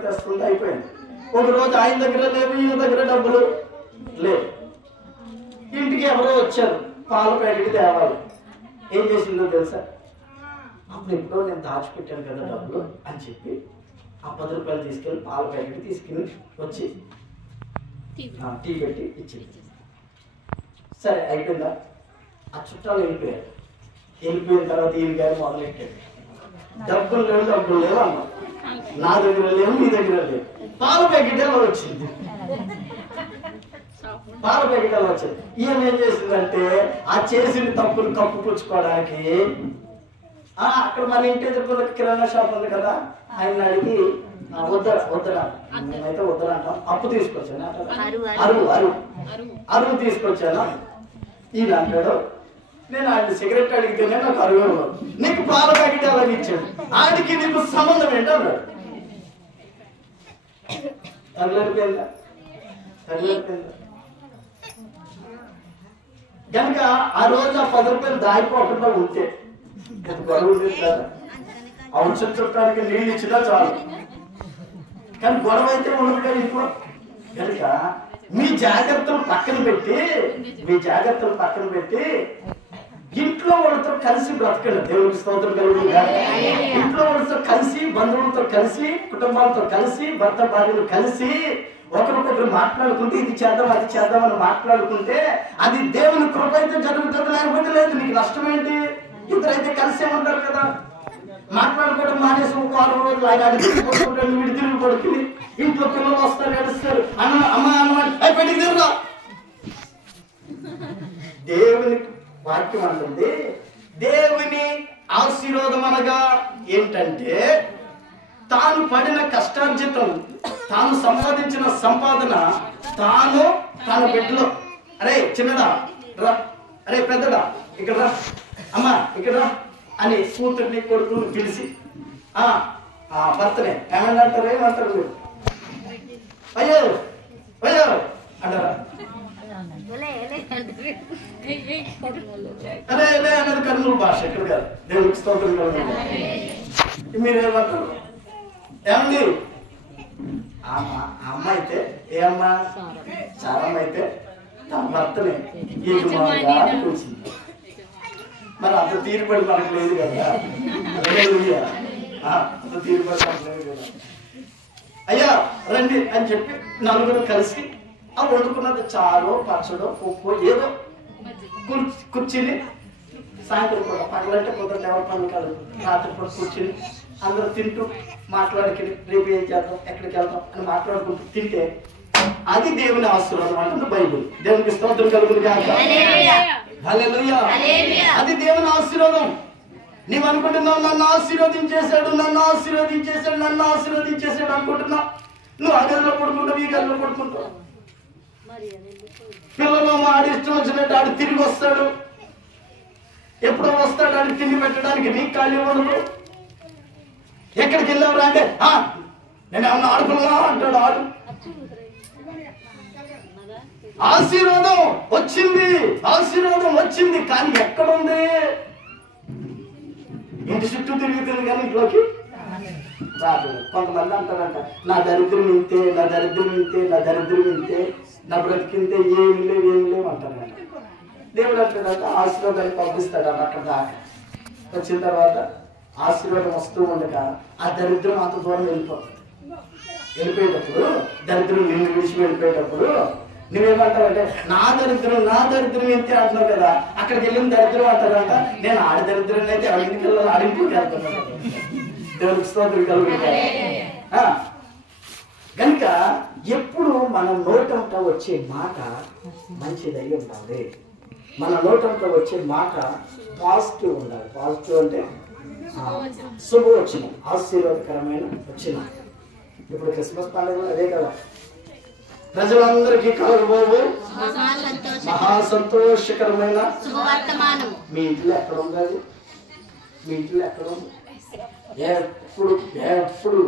తెస్తుంది అయిపోయింది. ఒక రోజు ఆయన దగ్గర లేవు, ఈయన దగ్గర డబ్బులు లేవు. ఇంటికి ఎవరో వచ్చారు, పాల ప్యాకెట్ తేవాలి. ఏం చేసిందో తెలుసా? అప్పుడు ఎప్పుడో నేను దాచిపెట్టాను కదా డబ్బులు అని చెప్పి ఆ 10 రూపాయలు తీసుకెళ్ళి పాల ప్యాకెట్ తీసుకుని వచ్చి టీ పెట్టి ఇచ్చింది. సరే అయిపోయిందా? ఆ చుట్టాలు వెళ్ళిపోయిన తర్వాత ఈయన గారు మొదలెట్టాడు. డబ్బులు లేవు అన్నా, నా దగ్గర లేవు, నీ దగ్గర లేవు. పాల ప్యాకెట్ ఎలా వచ్చింది? ఈయన ఏం చేసిందంటే ఆ చేసిన తప్పులు కప్పుపుచ్చుకోవడానికి అక్కడ మన ఇంటి ఎదుర్కొన్న కిరాణా షాప్ ఉంది కదా, ఆయన అడిగి వద్దరా మేమైతే వద్దరా అంటాం, అప్పు తీసుకొచ్చాను, అరువు తీసుకొచ్చాను. ఈయన అంటాడు, నేను ఆయన సిగరెట్ అడిగితేనే నాకు అరువు, నీకు పాల ప్యాకెట్ అలాగే ఇచ్చాడు, ఆడికి నీకు సంబంధం ఏంటో అన్నాడు. తగిలిపోయిందా? కనుక ఆ రోజు ఆ 10 రూపాయలు దాగిపోకుండా ఉంటే గొడవ ఉండేది కదా. ఆ ఉంచిన చుట్టానికి నీళ్ళు ఇచ్చినా చాలు, కానీ గొడవ అయితే ఉండదు కదా ఇంట్లో. కనుక మీ జాగ్రత్తలు పక్కన పెట్టి ఇంట్లో వాళ్ళతో కలిసి బ్రతకండి. దేవుడికి స్తోత్రం కలుగుతుంది. ఇంట్లో వాళ్ళతో కలిసి, బంధువులతో కలిసి, కుటుంబాలతో కలిసి, భర్త భార్యలు కలిసి ఒకరికొకరు మాట్లాడుకుంటే ఇది చేద్దాం అది చేద్దాం అని మాట్లాడుకుంటే అది దేవుని కృప అయితే జరుగుతుంది, లేకపోతే లేదు. నీకు నష్టం ఏంటి? ఇద్దరైతే కలిసే ఉంటారు కదా. మాట్లాడుకోవడం మానేసి ఒక 6 రోజులు ఆయన అది తిరిగి పడుకుంటాడు, వీడి తిరిగి పడుకుని ఇంట్లో పిల్లలు వస్తారు, ఏడుస్తారు, పెట్టి తిరుగుతా. దేవుని వాక్యం అంటుంది, దేవుని ఆశీర్వాదం అనగా ఏంటంటే తాను పడిన కష్టార్జితం, తాను సంపాదించిన సంపాదన తాను తన బిడ్డలో, అరే చిన్నదా రా, అరే పెద్దడా ఇక్కడ రా, అమ్మా ఇక్కడ రా అని కూతుర్ని కొడుకుని పిలిచి భర్తనే ఏమంటారు, ఏమంటారు మీరు? అయ్యో అంటారా? అదే అనేది కర్నూలు భాష, ఇక్కడ కాదు. దేవుడికి స్తోత్రం కలుగుతుంది. మీరేమంటారు? ఏమండి అమ్మ అయితే ఏ అమ్మ? చారమ్మ అయితే తన భర్తనే కూర్చుంది. మరి అంత తీరుబడి మనకు లేదు కదా, అంత తీరుబడి మనకు లేదు కదా. అయ్యా రండి అని చెప్పి నలుగురు కలిసి ఆ వండుకున్నది చారో పచ్చడో ఉప్పు ఏదో కూర్చుని సాయంత్రం కూడా పగలంటే కుదరదు, ఎవరి పనులు కాదు, రాత్రి కూడా కూర్చుని అందరూ తింటూ మాట్లాడుకుని రేపు ఏం చేద్దాం, ఎక్కడికి వెళ్దాం అని మాట్లాడుకుంటూ తింటే అది దేవుని ఆశీర్వాదం అంటుంది బైబిల్. దేవునికి స్తోత్రం కలుగును గాక. హల్లెలూయా. అది దేవుని ఆశీర్వాదం. నీవు అనుకుంటున్నావు నన్ను ఆశీర్వదించేశాడు అనుకుంటున్నావు. నువ్వు ఆ గదిలో పడుకుంటావు, ఈ గదిలో పడుకుంటావు. పిల్లలు ఆడి ఇష్టం వచ్చినట్టు ఆడు తిరిగి వస్తాడు, ఎప్పుడో వస్తాడు, ఆడికి తిండి పెట్టడానికి నీకు ఖాళీ ఉండదు. ఎక్కడికి వెళ్ళావురా అంటే నేను ఏమన్నా ఆడుకున్నా అంటాడు. ఆడు ఆశీర్వాదం వచ్చింది కానీ ఎక్కడుంది? ఇంటి చుట్టూ తిరుగుతుంది కానీ ఇంట్లోకి రాదు. కొంతమంది అంటారంట, నా దరిద్రం ఇంతే, నా బ్రతికింతే, ఏమి లేవు అంటారంట. దేవుడు అంటాడంట ఆశీర్వాదాన్ని పంపిస్తాడు అక్కడ దాకా. వచ్చిన తర్వాత ఆశీర్వాదం వస్తూ ఉండగా ఆ దరిద్రం అంత దూరం వెళ్ళిపోయేటప్పుడు దరిద్రం నిన్ను విడిచి వెళ్ళిపోయేటప్పుడు నువ్వేమంటావంటే నా దరిద్రం ఇంతే అంటున్నావు కదా. అక్కడికి వెళ్ళిన దరిద్రం అంటారంట, నేను ఆడి దరిద్రం అయితే అడిగిన పిల్లలు అడిగిపోయి వెళ్తున్నాను. దేవుడికి స్తోత్రం కలుగుతుంది. కనుక ఎప్పుడు మన నోటంతో వచ్చే మాట మంచిదై ఉండాలి. మన నోటంతో వచ్చే మాట పాజిటివ్ ఉండాలి. పాజిటివ్ అంటే శుభవచనం, ఆశీర్వాదకరమైన వచనం. ఇప్పుడు క్రిస్మస్ పండుగ అదే కదా, ప్రజలందరికీ కలగబోవు మహా సంతోషకరమైన మీ ఇంట్లో ఎక్కడ ఉండాలి? మీ ఇంట్లో ఎక్కడ ఉంది? ఎప్పుడు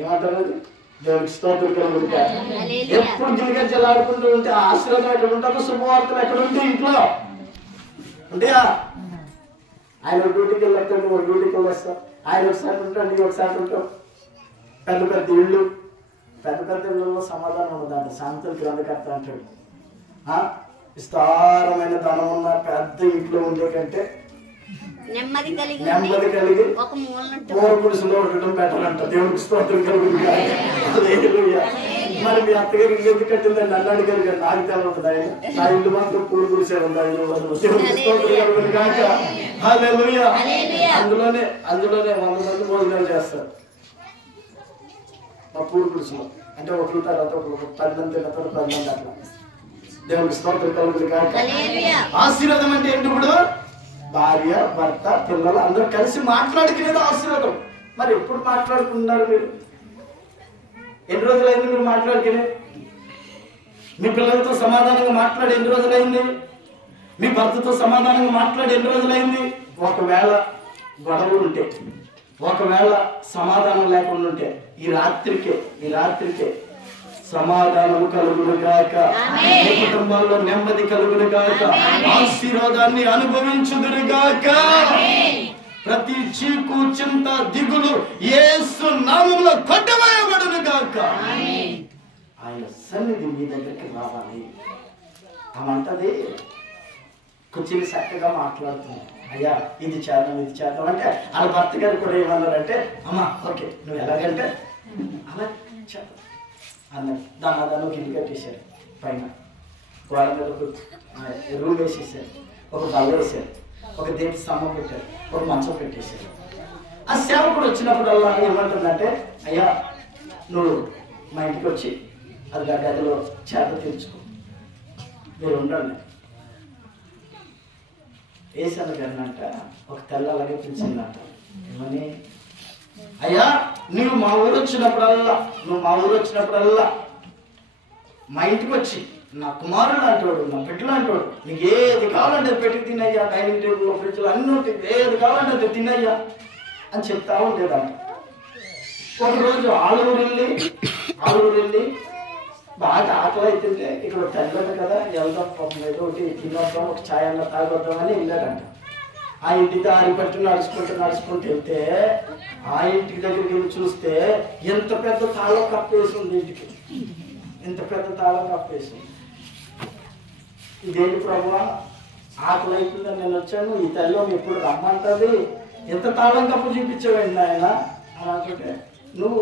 ఏమంటారు అది? దేవునికి స్తోత్రం కలుగును గాక. ఎప్పుడు గిలిగజ్జలాడుకుంటూ ఉంటే ఆ ఆశీర్వాదం ఎక్కడ ఉంటుందో, శుభవార్తలు ఎక్కడ ఉంటే ఇంట్లో ఉంటాయా? ఆయన డ్యూటీకి వెళ్ళాడు, నువ్వు డ్యూటీకి వెళ్ళొస్తావు. ఆయన ఒకసారి ఉంటావు, నీకు ఒకసారి ఉంటావు. పెద్ద పెద్ద ఇళ్ళు, పెద్ద పెద్ద ఇళ్ళలో సమాధానం ఉన్నదంట. సామెతల గ్రంథకర్త అంటాడు, విస్తారమైన ధనం ఉన్న పెద్ద ఇంట్లో ఉండే కంటే నెమ్మది కలిగి మూల పురుషులో ఉండడం బెటర్ అంట. దేవునికి స్తోత్రం కలుగును గాక. హల్లెలూయా. మరి మీ అత్తగారు ఇల్లు ఎందుకు కట్టిందని నన్ను అడిగారు కానీ నాకు తెలియదు. ఆయన నా ఇల్లు మాత్రం పూలు పురుషే ఉంది. దేవునికి స్తోత్రం కలుగును గాక. హల్లెలూయా. అందులోనే 100 మంది భోజనాలు చేస్తారు మా పూలు పురుషులో. అంటే ఒకరి తర్వాత ఒకరు 10 మంది తిన్న తర్వాత 10 మంది అట్లా. దేవునికి స్తోత్రం కలుగును గాక. ఆశీర్వాదం అంటే ఏంటి? ఇప్పుడు భార్య, భర్త, పిల్లలు అందరూ కలిసి మాట్లాడుకునేది ఆశీర్వాదం. మరి ఎప్పుడు మాట్లాడుకుంటున్నారు మీరు? ఎన్ని రోజులైంది మీరు మాట్లాడుకునే? మీ పిల్లలతో సమాధానంగా మాట్లాడి ఎన్ని రోజులైంది? మీ భర్తతో సమాధానంగా మాట్లాడి ఎన్ని రోజులైంది? ఒకవేళ గొడవలు ఉంటే, ఒకవేళ సమాధానం లేకుండా ఉంటే ఈ రాత్రికే సమాధానము కలుగును గాక. మీ కుటుంబాల్లో నెమ్మది కలుగును గాక. ఆశీర్వాదాన్ని అనుభవించుదురు గాక. ప్రతి చీకు, చింత, దిగులు యేసు నామములో కొట్టవేయబడును గాక. ఆయన సన్నిధి మీ దగ్గరికి రావాలి. ఆమంటది కుర్చీలు చక్కగా మాట్లాడుతుంది. అయ్యా ఇది చేద్దాం అంటే వాళ్ళ భర్త గారు కూడా ఏమన్నారంటే, అమ్మా ఓకే నువ్వు ఎలాగంటే అలా చేద్దాం అన్నారు. దాని ఇల్లు కట్టేశారు. పైన గోడ మీద ఒక రూమ్ వేసేసారు, ఒక బల్ల వేసారు, ఒక దీప స్తంభం పెట్టారు, ఒక మంచం పెట్టేశారు. ఆ సేవకుడు వచ్చినప్పుడల్లా ఏమంటుందంటే, అయ్యా నువ్వు మా ఇంటికి వచ్చి అది గదిలో చేత తీర్చుకో, మీరు ఉండండి. ఏసన్న గారినంట ఒక తెల్ల అలాగే పిలిచిందంట. ఏమని? అయ్యా నువ్వు మా ఊరు వచ్చినప్పుడల్లా మా ఇంటికి వచ్చి నా కుమారుడు అంటాడు, నా బిడ్డలు అంటాడు, నీకు ఏది కావాలంటే పెట్టి తినయ్యా, డైనింగ్ టేబుల్, ఫ్రిడ్జ్లో అన్నీ ఉంటాయి, ఏది కావాలంటే అది తినయ్యా అని చెప్తా ఉండేదంట. ఒకరోజు ఆలూరు వెళ్ళి బాగా ఆకలి అవుతుంటే ఇక్కడ తెల్లదు కదా, వెళ్దాం పాపం ఏదో ఒకటి తినొద్దాం, ఒక ఛాయ్ అన్న తాగొద్దామని వెళ్ళాడంట. ఆ ఇంటి దారి పట్టి నడుచుకుంటూ వెళ్తే ఆ ఇంటికి దగ్గరికి వెళ్ళి చూస్తే ఎంత పెద్ద తాళం కప్పేసి ఉంది. ఇంటికి ఎంత పెద్ద తాళం కప్పేసి. ఇదేంటి ప్రభువా, ఆకలి అవుతుందని నేను వచ్చాను, ఈ తల్లి ఎప్పుడు రమ్మంటుంది, ఎంత తాళం కప్పు చూపించావండి ఆయన అని అనుకుంటే, నువ్వు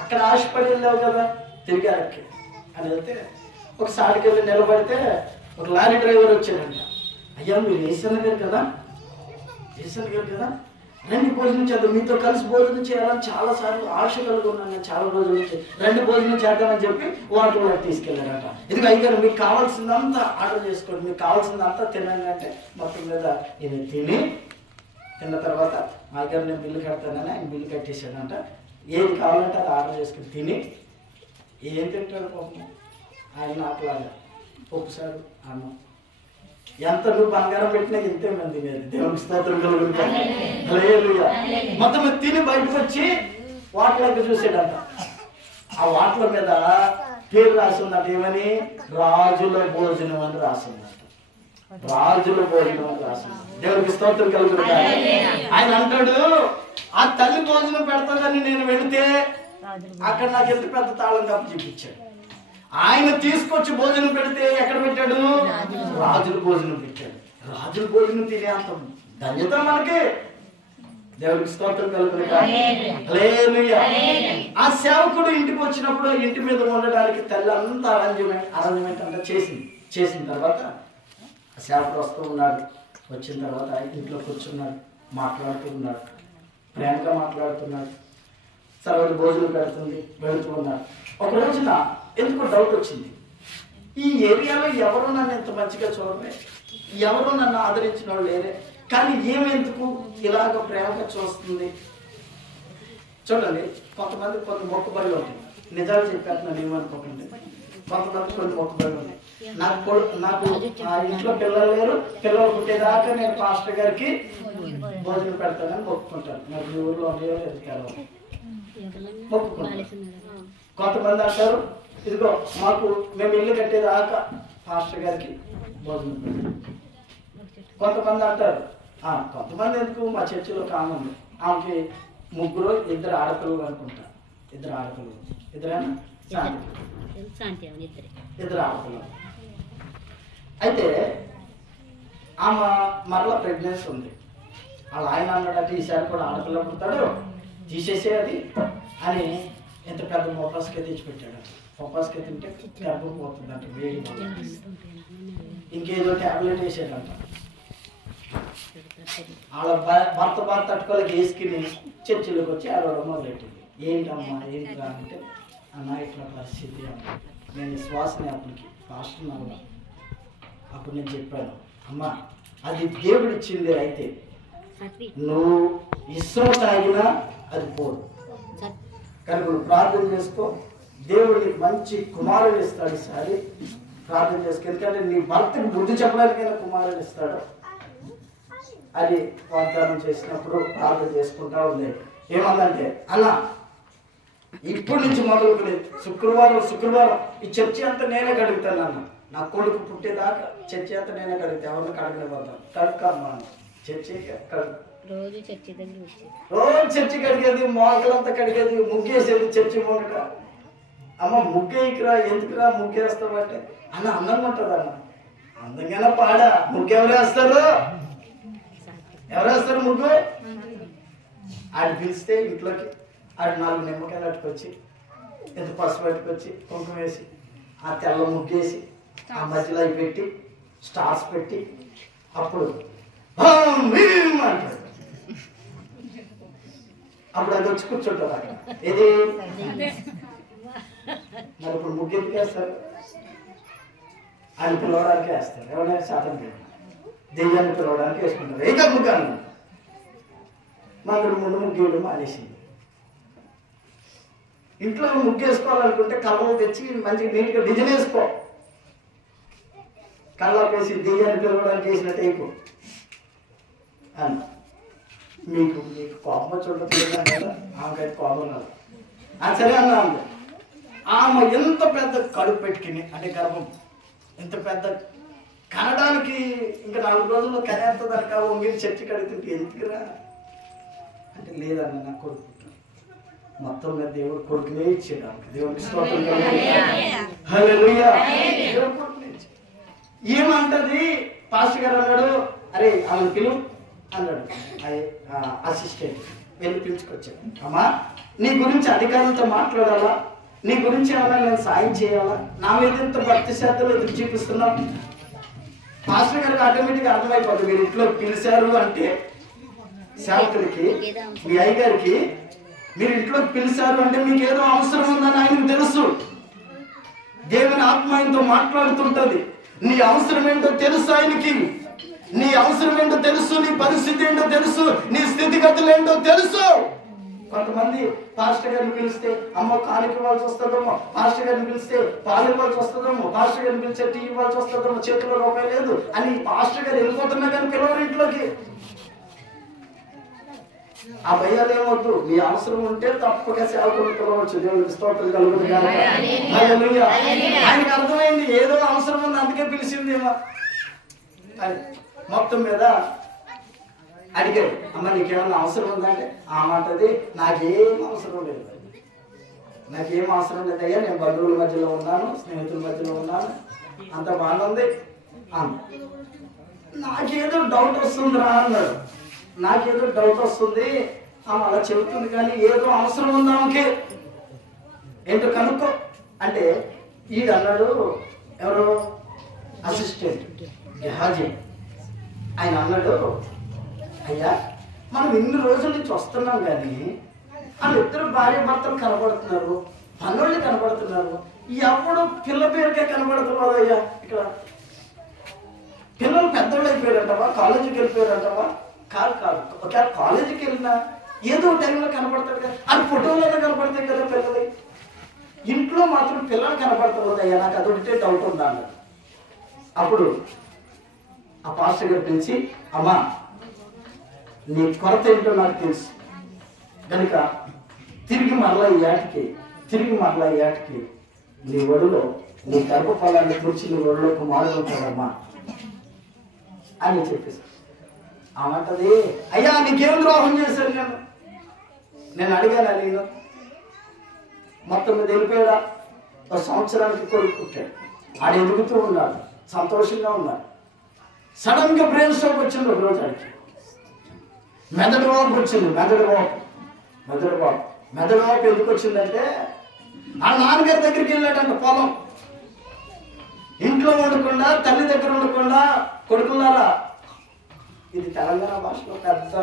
అక్కడ ఆశపడి వెళ్ళావు కదా తిరిగి అరక్కి అని వెళ్తే ఒక సాటికి వెళ్ళి నిలబడితే ఒక లారీ డ్రైవర్ వచ్చాడంట. అయ్యా మీరు ఏసన్న గారు కదా రండి భోజనం చేద్దాం, మీతో కలిసి భోజనం చేయాలని చాలాసార్లు ఆశ కలుగున్నాను చాలా రోజుల నుంచి, రండి భోజనం చేద్దామని చెప్పి వాటిలో తీసుకెళ్ళారట. ఇది అయ్యారు మీకు కావాల్సిందంతా ఆర్డర్ చేసుకోండి, మీకు కావాల్సిందంతా తినండి అంటే మొత్తం మీద నేను తిన్న తర్వాత మా గారు నేను బిల్లు కడతానని ఆయన బిల్లు కట్టేశాడంట. ఏది కావాలంటే అది ఆర్డర్ చేసుకుని తిని ఏం తింటాడు పాపం ఆయన నాకులాగా పప్పుసారు అన్నం. ఎంత నువ్వు బంగారం పెట్టినా ఇంతే మంది తినేది. దేవునికి స్తోత్రం కలుగును గాక. హల్లెలూయా. మొత్తం తిని బయటకు వచ్చి వాటిలోకి చూసాడంట. ఆ వాటిల మీద పేరు రాసిందట. ఏమని? రాజుల భోజనం అని రాసిందట. రాజుల భోజనం అని రాసింది. దేవునికి స్తోత్రం కలుగును గాక. ఆయన అంటాడు, ఆ తల్లి భోజనం పెడతాదని నేను వెళితే అక్కడ నాకు ఎంత పెద్ద తాళం కప్పు చూపించాడు. ఆయన తీసుకొచ్చి భోజనం పెడితే ఎక్కడ పెట్టాడు? రాజుల భోజనం పెట్టాడు. రాజుల భోజనం తినే అంత ధన్యత మనకి. దేవునికి స్తోత్రం కలుగును గాక. హల్లెలూయా. ఆ సేవకుడు ఇంటికి వచ్చినప్పుడు ఇంటి మీద ఉండడానికి తల్లి అంతా అరేంజ్మెంట్ అంతా చేసిన తర్వాత ఆ సేవకుడు వస్తూ ఉన్నాడు. వచ్చిన తర్వాత ఇంట్లో కూర్చున్నాడు, మాట్లాడుతూ ఉన్నాడు, ప్రేమగా మాట్లాడుతున్నాడు. సర్వది భోజనం పెడుతుంది, వెళుతూ ఉన్నాడు. ఒక రోజున ఎందుకో డౌట్ వచ్చింది, ఈ ఏరియాలో ఎవరు నన్ను ఎంత మంచిగా చూడలే, ఎవరు నన్ను ఆదరించిన వాళ్ళు లేరే, కానీ ఏమెందుకు ఇలాగ ప్రేమగా చూస్తుంది. చూడండి, కొంతమంది కొన్ని మొక్కుబడులు ఉంటాయి. నిజాలు చెప్పేస్తున్నాను ఏమనుకోకండి. కొంతమంది కొన్ని మొక్కుబడులు ఉంటాయి. నాకు ఆ ఇంట్లో పిల్లలు లేరు, పిల్లలు పుట్టేదాకా నేను పాస్టర్ గారికి భోజనం పెడతానని మొక్కుకుంటాను. నాకు ఊళ్ళో ఉన్నాయో లేదు మొక్కుకుంటాను. కొంతమంది అంటారు ఇదిగో మాకు మేము ఇల్లు కట్టేదాకా పాస్టర్ గారికి భోజనం పెట్టాలి. కొంతమంది అంటారు కొంతమంది ఎందుకు మా చర్చిలో కామన్ ఆమెకి 3 2 ఆడపిల్లలు అనుకుంటా. 2 ఆడపిల్లలు, 2 ఆడపిల్లలు. అయితే ఆమె మరలా ప్రెగ్నెన్సీ ఉంది. వాళ్ళ ఆయన అన్నాడంటే ఈసారి కూడా ఆడపిల్ల పుడతాడు, తీసేసే అది అని ఎంత పెద్ద మొపాస్కే తెచ్చిపెట్టాడు. మొపాస్కే తింటే గర్భం పోతుందంట, వేడి ఇంకేదో ట్యాబ్లెట్ వేసాడంట. వాళ్ళ భర్త తట్టుకోలేక వేసుకుని చర్చిలోకి వచ్చి ఆడవడం మొదలెట్టింది. ఏంటమ్మా ఏంటిరా అంటే అన్న ఇట్లా పరిస్థితి అమ్మ. నేను విశ్వాసనే అప్పటికి పాస్టర్ అన్నా. అప్పుడు నేను చెప్పాను అమ్మా అది దేవుడు ఇచ్చింది, అయితే నువ్వు ఇష్టం తాగినా అది పోదు కనుక నువ్వు ప్రార్థన చేసుకో, దేవుడికి మంచి కుమారుడు ఇస్తాడు. ఈసారి ప్రార్థన చేసుకో, ఎందుకంటే నీ భర్తకు బుద్ధి చెప్పడానికైనా కుమారుడు ఇస్తాడు అది వాగ్దానం చేసినప్పుడు ప్రార్థన చేసుకుంటా ఉంది. ఏమన్నంటే అన్న ఇప్పటి నుంచి మొదలుకొని శుక్రవారం ఈ చర్చి అంతా నేనే కడుగుతాను అన్న. నా కొడుకు పుట్టేదాకా చర్చి అంతా నేనే కడుగుతా, ఎవరిని కడగలేకపోతాను. కడుక్కమ్మా చర్చి రోజు చర్చి కడిగేది, మోకలంతా కడిగేది, ముగ్గేసేది చర్చి ముంగట. అమ్మ ముగ్గేయకురా, ఎందుకురా ముగ్గేస్తామంటే అన్న అందంగా ఉంటుంది అన్న. అందంగానే పాడా ముగ్గు ఎవరేస్తారు ముగ్గు? ఆడు పిలిస్తే ఇంట్లోకి ఆడు 4 నిమ్మకాయలు అట్టుకొచ్చి ఎంత పసుపు పట్టుకొచ్చి కుంకుమ వేసి ఆ తెల్ల ముగ్గేసి ఆ మధ్యలో అవి పెట్టి స్టార్స్ పెట్టి అప్పుడు అంటాడు. అప్పుడు అది వచ్చి కూర్చుంటారు అక్కడ. ఏది మరి ఇప్పుడు ముగ్గు ఎందుకు వేస్తారు? ఆయన పిలవడానికి వేస్తారు. ఎవరైనా శాతం పెట్టి దెయ్యాన్ని పిలవడానికి వేసుకుంటారు. ఏక ముగ్గు అన్న మందుడు ముందు ముగ్గేయడం మానేసింది. ఇంట్లో ముగ్గు వేసుకోవాలనుకుంటే కళ్ళలో తెచ్చి మంచిగా నీట్గా డిజైన్ వేసుకో. కళ్ళకు వేసి దెయ్యాన్ని పిలవడానికి వేసినట్టు అయిపో అన్న. మీకు కోపం చూడలేదు కదా, ఆమెకైతే కోపం రాదు. సరే అన్న అంది. ఆమె ఎంత పెద్ద కడుపు పెట్టుకుని అంటే గర్భం ఎంత పెద్ద కనడానికి ఇంకా 4 రోజుల్లో కనేస్తుంది కావు. మీరు చర్చి కడుగుతుంటే ఎందుకురా అంటే లేదన్న నా కొడుకు మొత్తం మీద దేవుడు కొడుకునే ఇచ్చాడు. దేవుడికి స్తోత్రం హల్లెలూయా. ఏమంటది పాస్టర్ గారు అన్నాడు, అరే ఆమెను పిలువు అన్నాడు. అసిస్టెంట్ వెళ్ళి పిలుచుకొచ్చాడు. అమ్మా నీ గురించి అధికారులతో మాట్లాడాలా, నీ గురించి ఏమన్నా నేను సాయం చేయాలా, నా మీద ఇంత భక్తి శ్రద్ధలు ఎందుకు చూపిస్తున్నావు? పాస్టర్ గారికి ఆటోమేటిక్గా అర్థమైపోతుంది. మీరు ఇంట్లో పిలిచారు అంటే సేవకులకి మీ అయ్యగారికి మీరు ఇంట్లో పిలిచారు అంటే మీకు ఏదో అవసరం ఉందని ఆయనకు తెలుసు. దేవుని ఆత్మ ఆయనతో మాట్లాడుతుంటది. నీ అవసరం ఏంటో తెలుసు ఆయనకి, నీ అవసరం ఏంటో తెలుసు, నీ పరిస్థితి ఏంటో తెలుసు, నీ స్థితిగతులు ఏంటో తెలుసు. కొంతమంది పాస్టర్ గారిని పిలిస్తే అమ్మ కాలికి ఇవ్వాల్సి వస్తుందేమో, పాస్టర్ గారిని పిలిస్తే పాలు ఇవ్వాల్సి వస్తుందేమో, పాస్టర్ గారిని పిలిస్తే టీ ఇవ్వాల్సి వస్తుందేమో, చేతిలో రూపాయి లేదు అని పాస్టర్ గారు వెళ్ళిపోతున్నా కానీ పిలవరు ఇంట్లోకి. ఆ భయాలు ఏమొద్దు, మీ అవసరం ఉంటే తప్పక సేవకులు పిలవచ్చు. దేవుడికి స్తోత్రం కలుగుతుంది. ఆయనకు అర్థమైంది ఏదో అవసరం ఉంది అందుకే పిలిచిందేమో అని. మొత్తం మీద అడిగాడు, అమ్మ నీకేమన్నా అవసరం ఉందంటే ఆ మాటది నాకేం అవసరం లేదు, నాకేం అవసరం లేదయ్యా, నేను బంధువుల మధ్యలో ఉన్నాను, స్నేహితుల మధ్యలో ఉన్నాను, అంత బాగుంది అన్న. నాకేదో డౌట్ వస్తుందిరా అన్నాడు. నాకేదో డౌట్ వస్తుంది, ఆమె అలా చెబుతుంది కానీ ఏదో అవసరం ఉంది ఆమెకి, ఏంటో కనుక్కో అంటే ఈడు అన్నాడు. ఎవరు అసిస్టెంట్ గెహాజీ ఆయన అన్నాడు, అయ్యా మనం ఇన్ని రోజుల నుంచి వస్తున్నాం కానీ వాళ్ళిద్దరు భార్య భర్తలు కనబడుతున్నారు, పనులు కనబడుతున్నారు, ఎప్పుడు పిల్ల పేరుకే కనబడుతున్నారు. అయ్యా ఇక్కడ పిల్లలు పెద్దోళ్ళు అయిపోయారంటావా, కాలేజీకి వెళ్ళిపోయారంటావా? కాదు కాదు, ఒకవేళ కాలేజీకి వెళ్ళినా ఏదో టైంలో కనబడతాడు కదా, అది ఫోటోలోనే కనబడతాయి కదా పిల్లలు, ఇంట్లో మాత్రం పిల్లలు కనబడతారు. అయ్యా నాకు అదొకటే డౌట్ ఉందా అన్నాడు. అప్పుడు ఆ పాస్టర్ గారు పిలిచి, అమ్మా నీ కొరత ఏంటో నాకు తెలుసు కనుక తిరిగి మరలా ఈ ఏటికి తిరిగి మరలా ఏటకి నీ ఒడిలో నీ గర్భఫలాన్ని తెచ్చి నీ ఒడిలో కుమారుడు ఉంటాడమ్మా అని చెప్పేసి అమంటది, అయ్యా నీకేం ద్రోహం చేశాను నేను అడిగాను. నేను మొత్తం మీద వెళ్ళిపోయాడా? ఒక సంవత్సరానికి కొడుకు పుట్టాడు. ఆడు ఎదుగుతూ ఉన్నాడు, సంతోషంగా ఉన్నాడు. సడన్ గా బ్రెయిన్ స్ట్రోక్ వచ్చింది ఒక రోజు. ఆడికి మెదడు వాపు వచ్చింది. మెదడు వాపు ఎందుకు వచ్చిందంటే ఆ నాన్నగారి దగ్గరికి వెళ్ళాడంట. పొలం ఇంట్లో ఉండకుండా, తల్లి దగ్గర ఉండకుండా, కొడుకులారా, ఇది తెలంగాణ భాషలో పెద్ద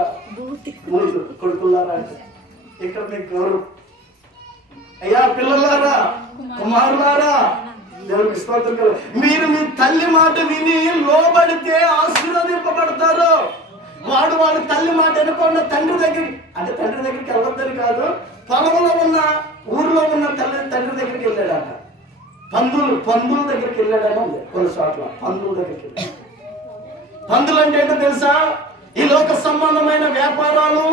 మూడు కొడుకులారా అంటే ఇక్కడ మీకు గౌరవం. అయ్యా పిల్లలారా, కుమారులారా, దేవునికి స్తోత్రం కలుగు. మీరు మీ తల్లి మాట విని లోబడితే ఆశీర్వదింపబడతారు. వాడు తల్లి మాట అనుకోండి, తండ్రి దగ్గరికి వెళ్ళొద్దని కాదు, పొలంలో ఉన్న ఊరిలో ఉన్న తండ్రి దగ్గరికి వెళ్ళాడట. పందుల దగ్గరికి వెళ్ళాడని ఉంది కొన్ని చోట్ల. పందుల దగ్గరికి వెళ్ళాడు. పందులు అంటే ఏంటో తెలుసా? ఈ లోక సంబంధమైన వ్యాపారాలు,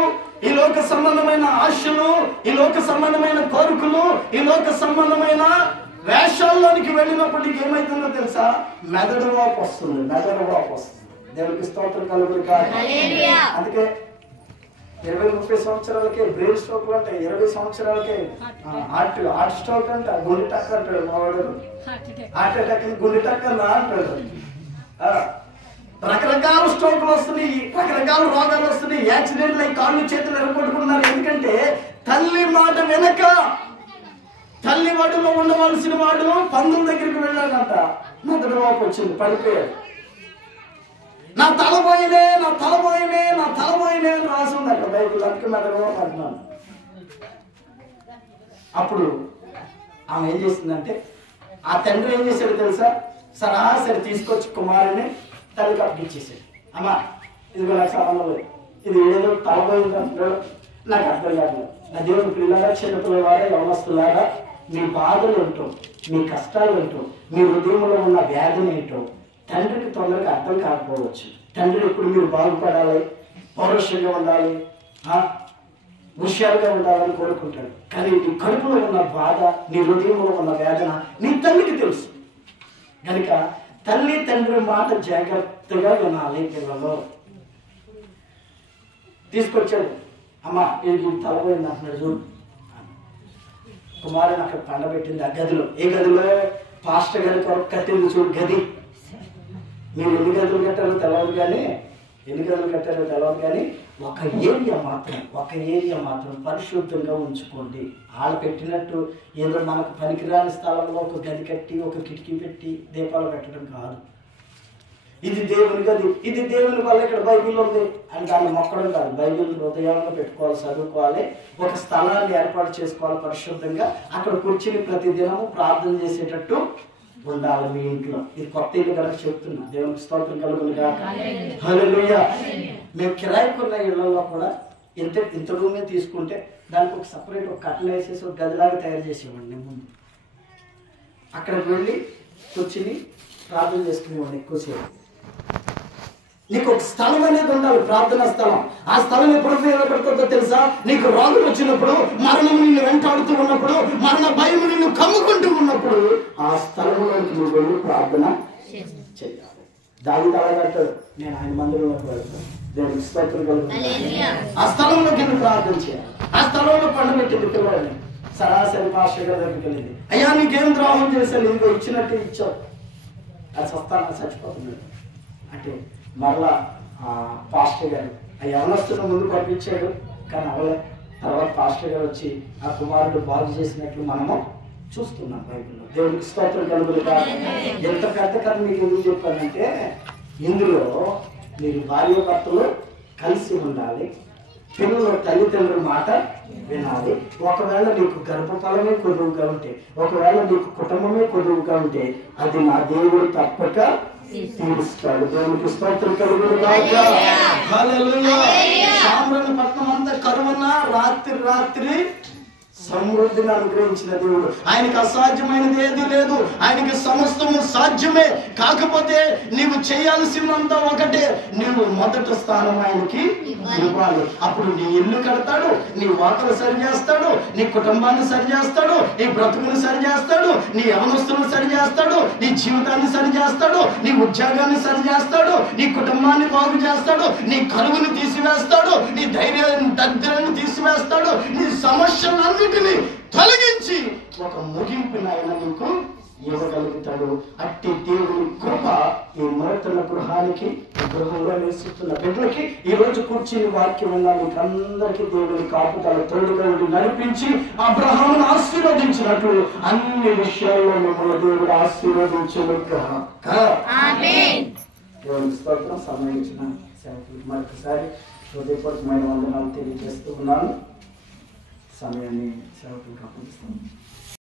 ఈ లోక సంబంధమైన ఆశలు, ఈ లోక సంబంధమైన కోరికలు, ఈ లోక సంబంధమైన వేషాల్లోనికి వెళ్ళినప్పటికీ ఏమైతుందో తెలుసా? మెదడు వాపు వస్తుంది. దేవునికి స్తోత్రం కలుగును కాక. అందుకే 20-30 సంవత్సరాలకే బ్రెయిన్ స్ట్రోక్ అంటే, 20 సంవత్సరాలకే హార్ట్ స్ట్రోక్ అంట, గుండె టక్ అంటాడు మావాడు. హార్ట్ అటాక్ గుండె టక్ అన్నా అంటాడు. రకరకాల స్ట్రోక్లు వస్తున్నాయి, రకరకాల రోగాలు వస్తున్నాయి, యాక్సిడెంట్లు అయి కాళ్ళు చేతులు ఎరగొట్టుకున్నారు. ఎందుకంటే తల్లి మాట వెనక, తల్లి వాడులో ఉండవలసిన వాడు పందుల దగ్గరికి వెళ్ళాడంట. మెదడు వాపు వచ్చింది, పడిపోయాడు. నా తలపోయినే అని రాసింది అక్కడ బైబిల్. అందుకే మెదడు వాపు అంటున్నాను. అప్పుడు ఆమె ఏం చేసిందంటే, ఆ తండ్రి ఏం చేశాడు తెలుసా? సరాసరి తీసుకొచ్చి కుమారుని తల్లికి అప్పగిచ్చేసాడు. అమ్మా ఇది నాకు సంబంధం లేదు, ఇది ఏదో తలపోయింది అంటున్నాడు, నాకు అర్థం కాదు. నా దేవుని పిల్లలారా, చిన్నపిల్లలారా, యవనస్తులారా, మీ బాధలు ఏంటో, మీ కష్టాలు ఏంటో, మీ హృదయంలో ఉన్న వ్యాధిని ఏంటో తండ్రికి తొందరగా అర్థం కాకపోవచ్చు. తండ్రి ఎప్పుడు మీరు బాగుపడాలి, పౌరుషంగా ఉండాలి, హుషారుగా ఉండాలని కోరుకుంటాడు. కానీ నీ కడుపులో ఉన్న బాధ, నీ హృదయంలో ఉన్న వేదన నీ తల్లికి తెలుసు. కనుక తల్లి తండ్రి మాట జాగ్రత్తగా వినాలి. పిల్లలు తీసుకొచ్చాడు. అమ్మ ఇది తలపోయింది అంటున్నాడు, చూడు. కుమారుని అక్కడ పండబెట్టింది ఆ గదిలో. ఏ గదిలో? పాస్టర్ గారి కొరకు కట్టింది చూడు గది. మీరు ఎన్ని గదులు కట్టారో తెలియదు కానీ ఒక ఏరియా మాత్రం పరిశుద్ధంగా ఉంచుకోండి. వాళ్ళు పెట్టినట్టు ఏదో మనకు పనికిరాని స్థలంలో ఒక గది కట్టి, ఒక కిటికీ పెట్టి దీపాలు పెట్టడం కాదు. ఇది దేవుని గది, ఇది దేవుని వల్ల ఇక్కడ బైబిల్ ఉంది అని దాన్ని మొక్కడం కాదు. బైబిల్ హృదయంలో పెట్టుకోవాలి, చదువుకోవాలి, ఒక స్థలాన్ని ఏర్పాటు చేసుకోవాలి పరిశుద్ధంగా. అక్కడ కూర్చుని ప్రతి దినము ప్రార్థన చేసేటట్టు ఉండాలి మీ ఇంట్లో. ఇది కొత్త ఇల్లు కనుక చెప్తున్నా. దేవునికి స్తోత్రం కలుగును గాక. హల్లెలూయా. మేము కిరాయికున్న ఇళ్లలో కూడా ఇంత రూమే తీసుకుంటే దానికి ఒక సపరేట్ ఒక కట్టలు వేసేసి ఒక గదిలాగా తయారు చేసేవాడిని ముందు. అక్కడికి వెళ్ళి కూర్చుని ప్రార్థన చేసుకునేవాడిని ఎక్కువసేపు. నీకు ఒక స్థలం అనేది ఉండాలి, ప్రార్థనా స్థలం. ఆ స్థలం ఎప్పుడు ఉపయోగపడుతుందో తెలుసా? నీకు రోగం వచ్చినప్పుడు, మరణం నిన్ను వెంటాడుతూ ఉన్నప్పుడు, మరణ భయం నిన్ను కమ్ముకుంటూ ఉన్నప్పుడు ఆ స్థలంలోకి నువ్వు వెళ్ళి ప్రార్థన చేయాలి. దావీదు అలాగంటాడు, నేను ఆయన మందిరంలోకి వెళ్తాను. దేవునికి స్తోత్రం కలుగుతుంది. ఆ స్థలంలోకి వెళ్ళి ప్రార్థన చేయాలి. ఆ స్థలంలో పండబెట్టింది పిల్లలని. సరాసరి పాస్టర్ గారి దగ్గరికి వెళ్ళింది. అయ్యా నీకేం ద్రోహం చేశాను, ఇంకో ఇచ్చినట్టు ఇచ్చావు, అది స్వస్థానం చచ్చిపోతున్నాడు అంటే మరలా పాస్టర్ గారు ఆ యవనస్తున్న ముందు పంపించాడు. కానీ అవలే. తర్వాత పాస్టర్ గారు వచ్చి ఆ కుమారుడు బాగు చేసినట్లు మనము చూస్తున్నాం బైబిల్లో. దేవునికి స్తోత్రం కలుగులుగా. ఎంత పెద్ద కథ మీకు ఎందుకు చెప్పానంటే, ఇందులో మీరు భార్య భర్తలు కలిసి ఉండాలి, పిల్లలు తల్లిదండ్రుల మాట వినాలి. ఒకవేళ నీకు గర్భఫలమే కొదువుగా ఉంటే, ఒకవేళ నీకు కుటుంబమే కొదువుగా ఉంటే అది నా దేవుడు తప్పక తీరుస్తాడు. దేవునికి స్తోత్రం కలుగును గాక. హల్లెలూయా. సామ్రాణి పట్టణం అంతా కరువున రాత్రి సమృద్ధిని అనుగ్రహించిన దేవుడు. ఆయనకి అసాధ్యమైనది ఏది లేదు. ఆయనకి సమస్తము సాధ్యమే. కాకపోతే నీవు చేయాల్సిందంతా ఒకటే, నీవు మొదట స్థానం ఆయనకి ఇవ్వాలి. అప్పుడు నీ ఇల్లు కడతాడు, నీ వార్తలు సరి చేస్తాడు, నీ కుటుంబాన్ని సరి చేస్తాడు, నీ బ్రతుకుని సరి చేస్తాడు, నీ యవనస్తులను సరి చేస్తాడు, నీ జీవితాన్ని సరి చేస్తాడు, నీ ఉద్యోగాన్ని సరి చేస్తాడు, నీ కుటుంబాన్ని బాగు చేస్తాడు, నీ కరువుని తీసివేస్తాడు, నీ దరిద్రాన్ని తీసివేస్తాడు, నీ సమస్యలన్నిటినీ తొలగించి ఒక ముగింపుని ఆయన నీకు ఇవ్వగలుగుతాడు. అట్టి దేవుని కృప ఈ నూతన గృహానికి, గృహంలో నివసిస్తున్న బిడ్డలకి ఈ రోజు కూర్చుని వాక్యం ఉన్న మీకు అందరికీ దేవుని కాపుదల తోడుగా నడిపించి అబ్రహామును ఆశీర్వదించినట్లు అన్ని విషయాల్లో మిమ్మల్ని దేవుడు ఆశీర్వదించును గాక. ఆమేన్. దేవుని స్తోత్రం. సమయం ఇచ్చిన సేవకులకు మరొకసారి హృదయపూర్వకమైన వందనాలు తెలియజేస్తూ ఉన్నాను. సమయాన్ని సేవకులకు అప్పగిస్తాను.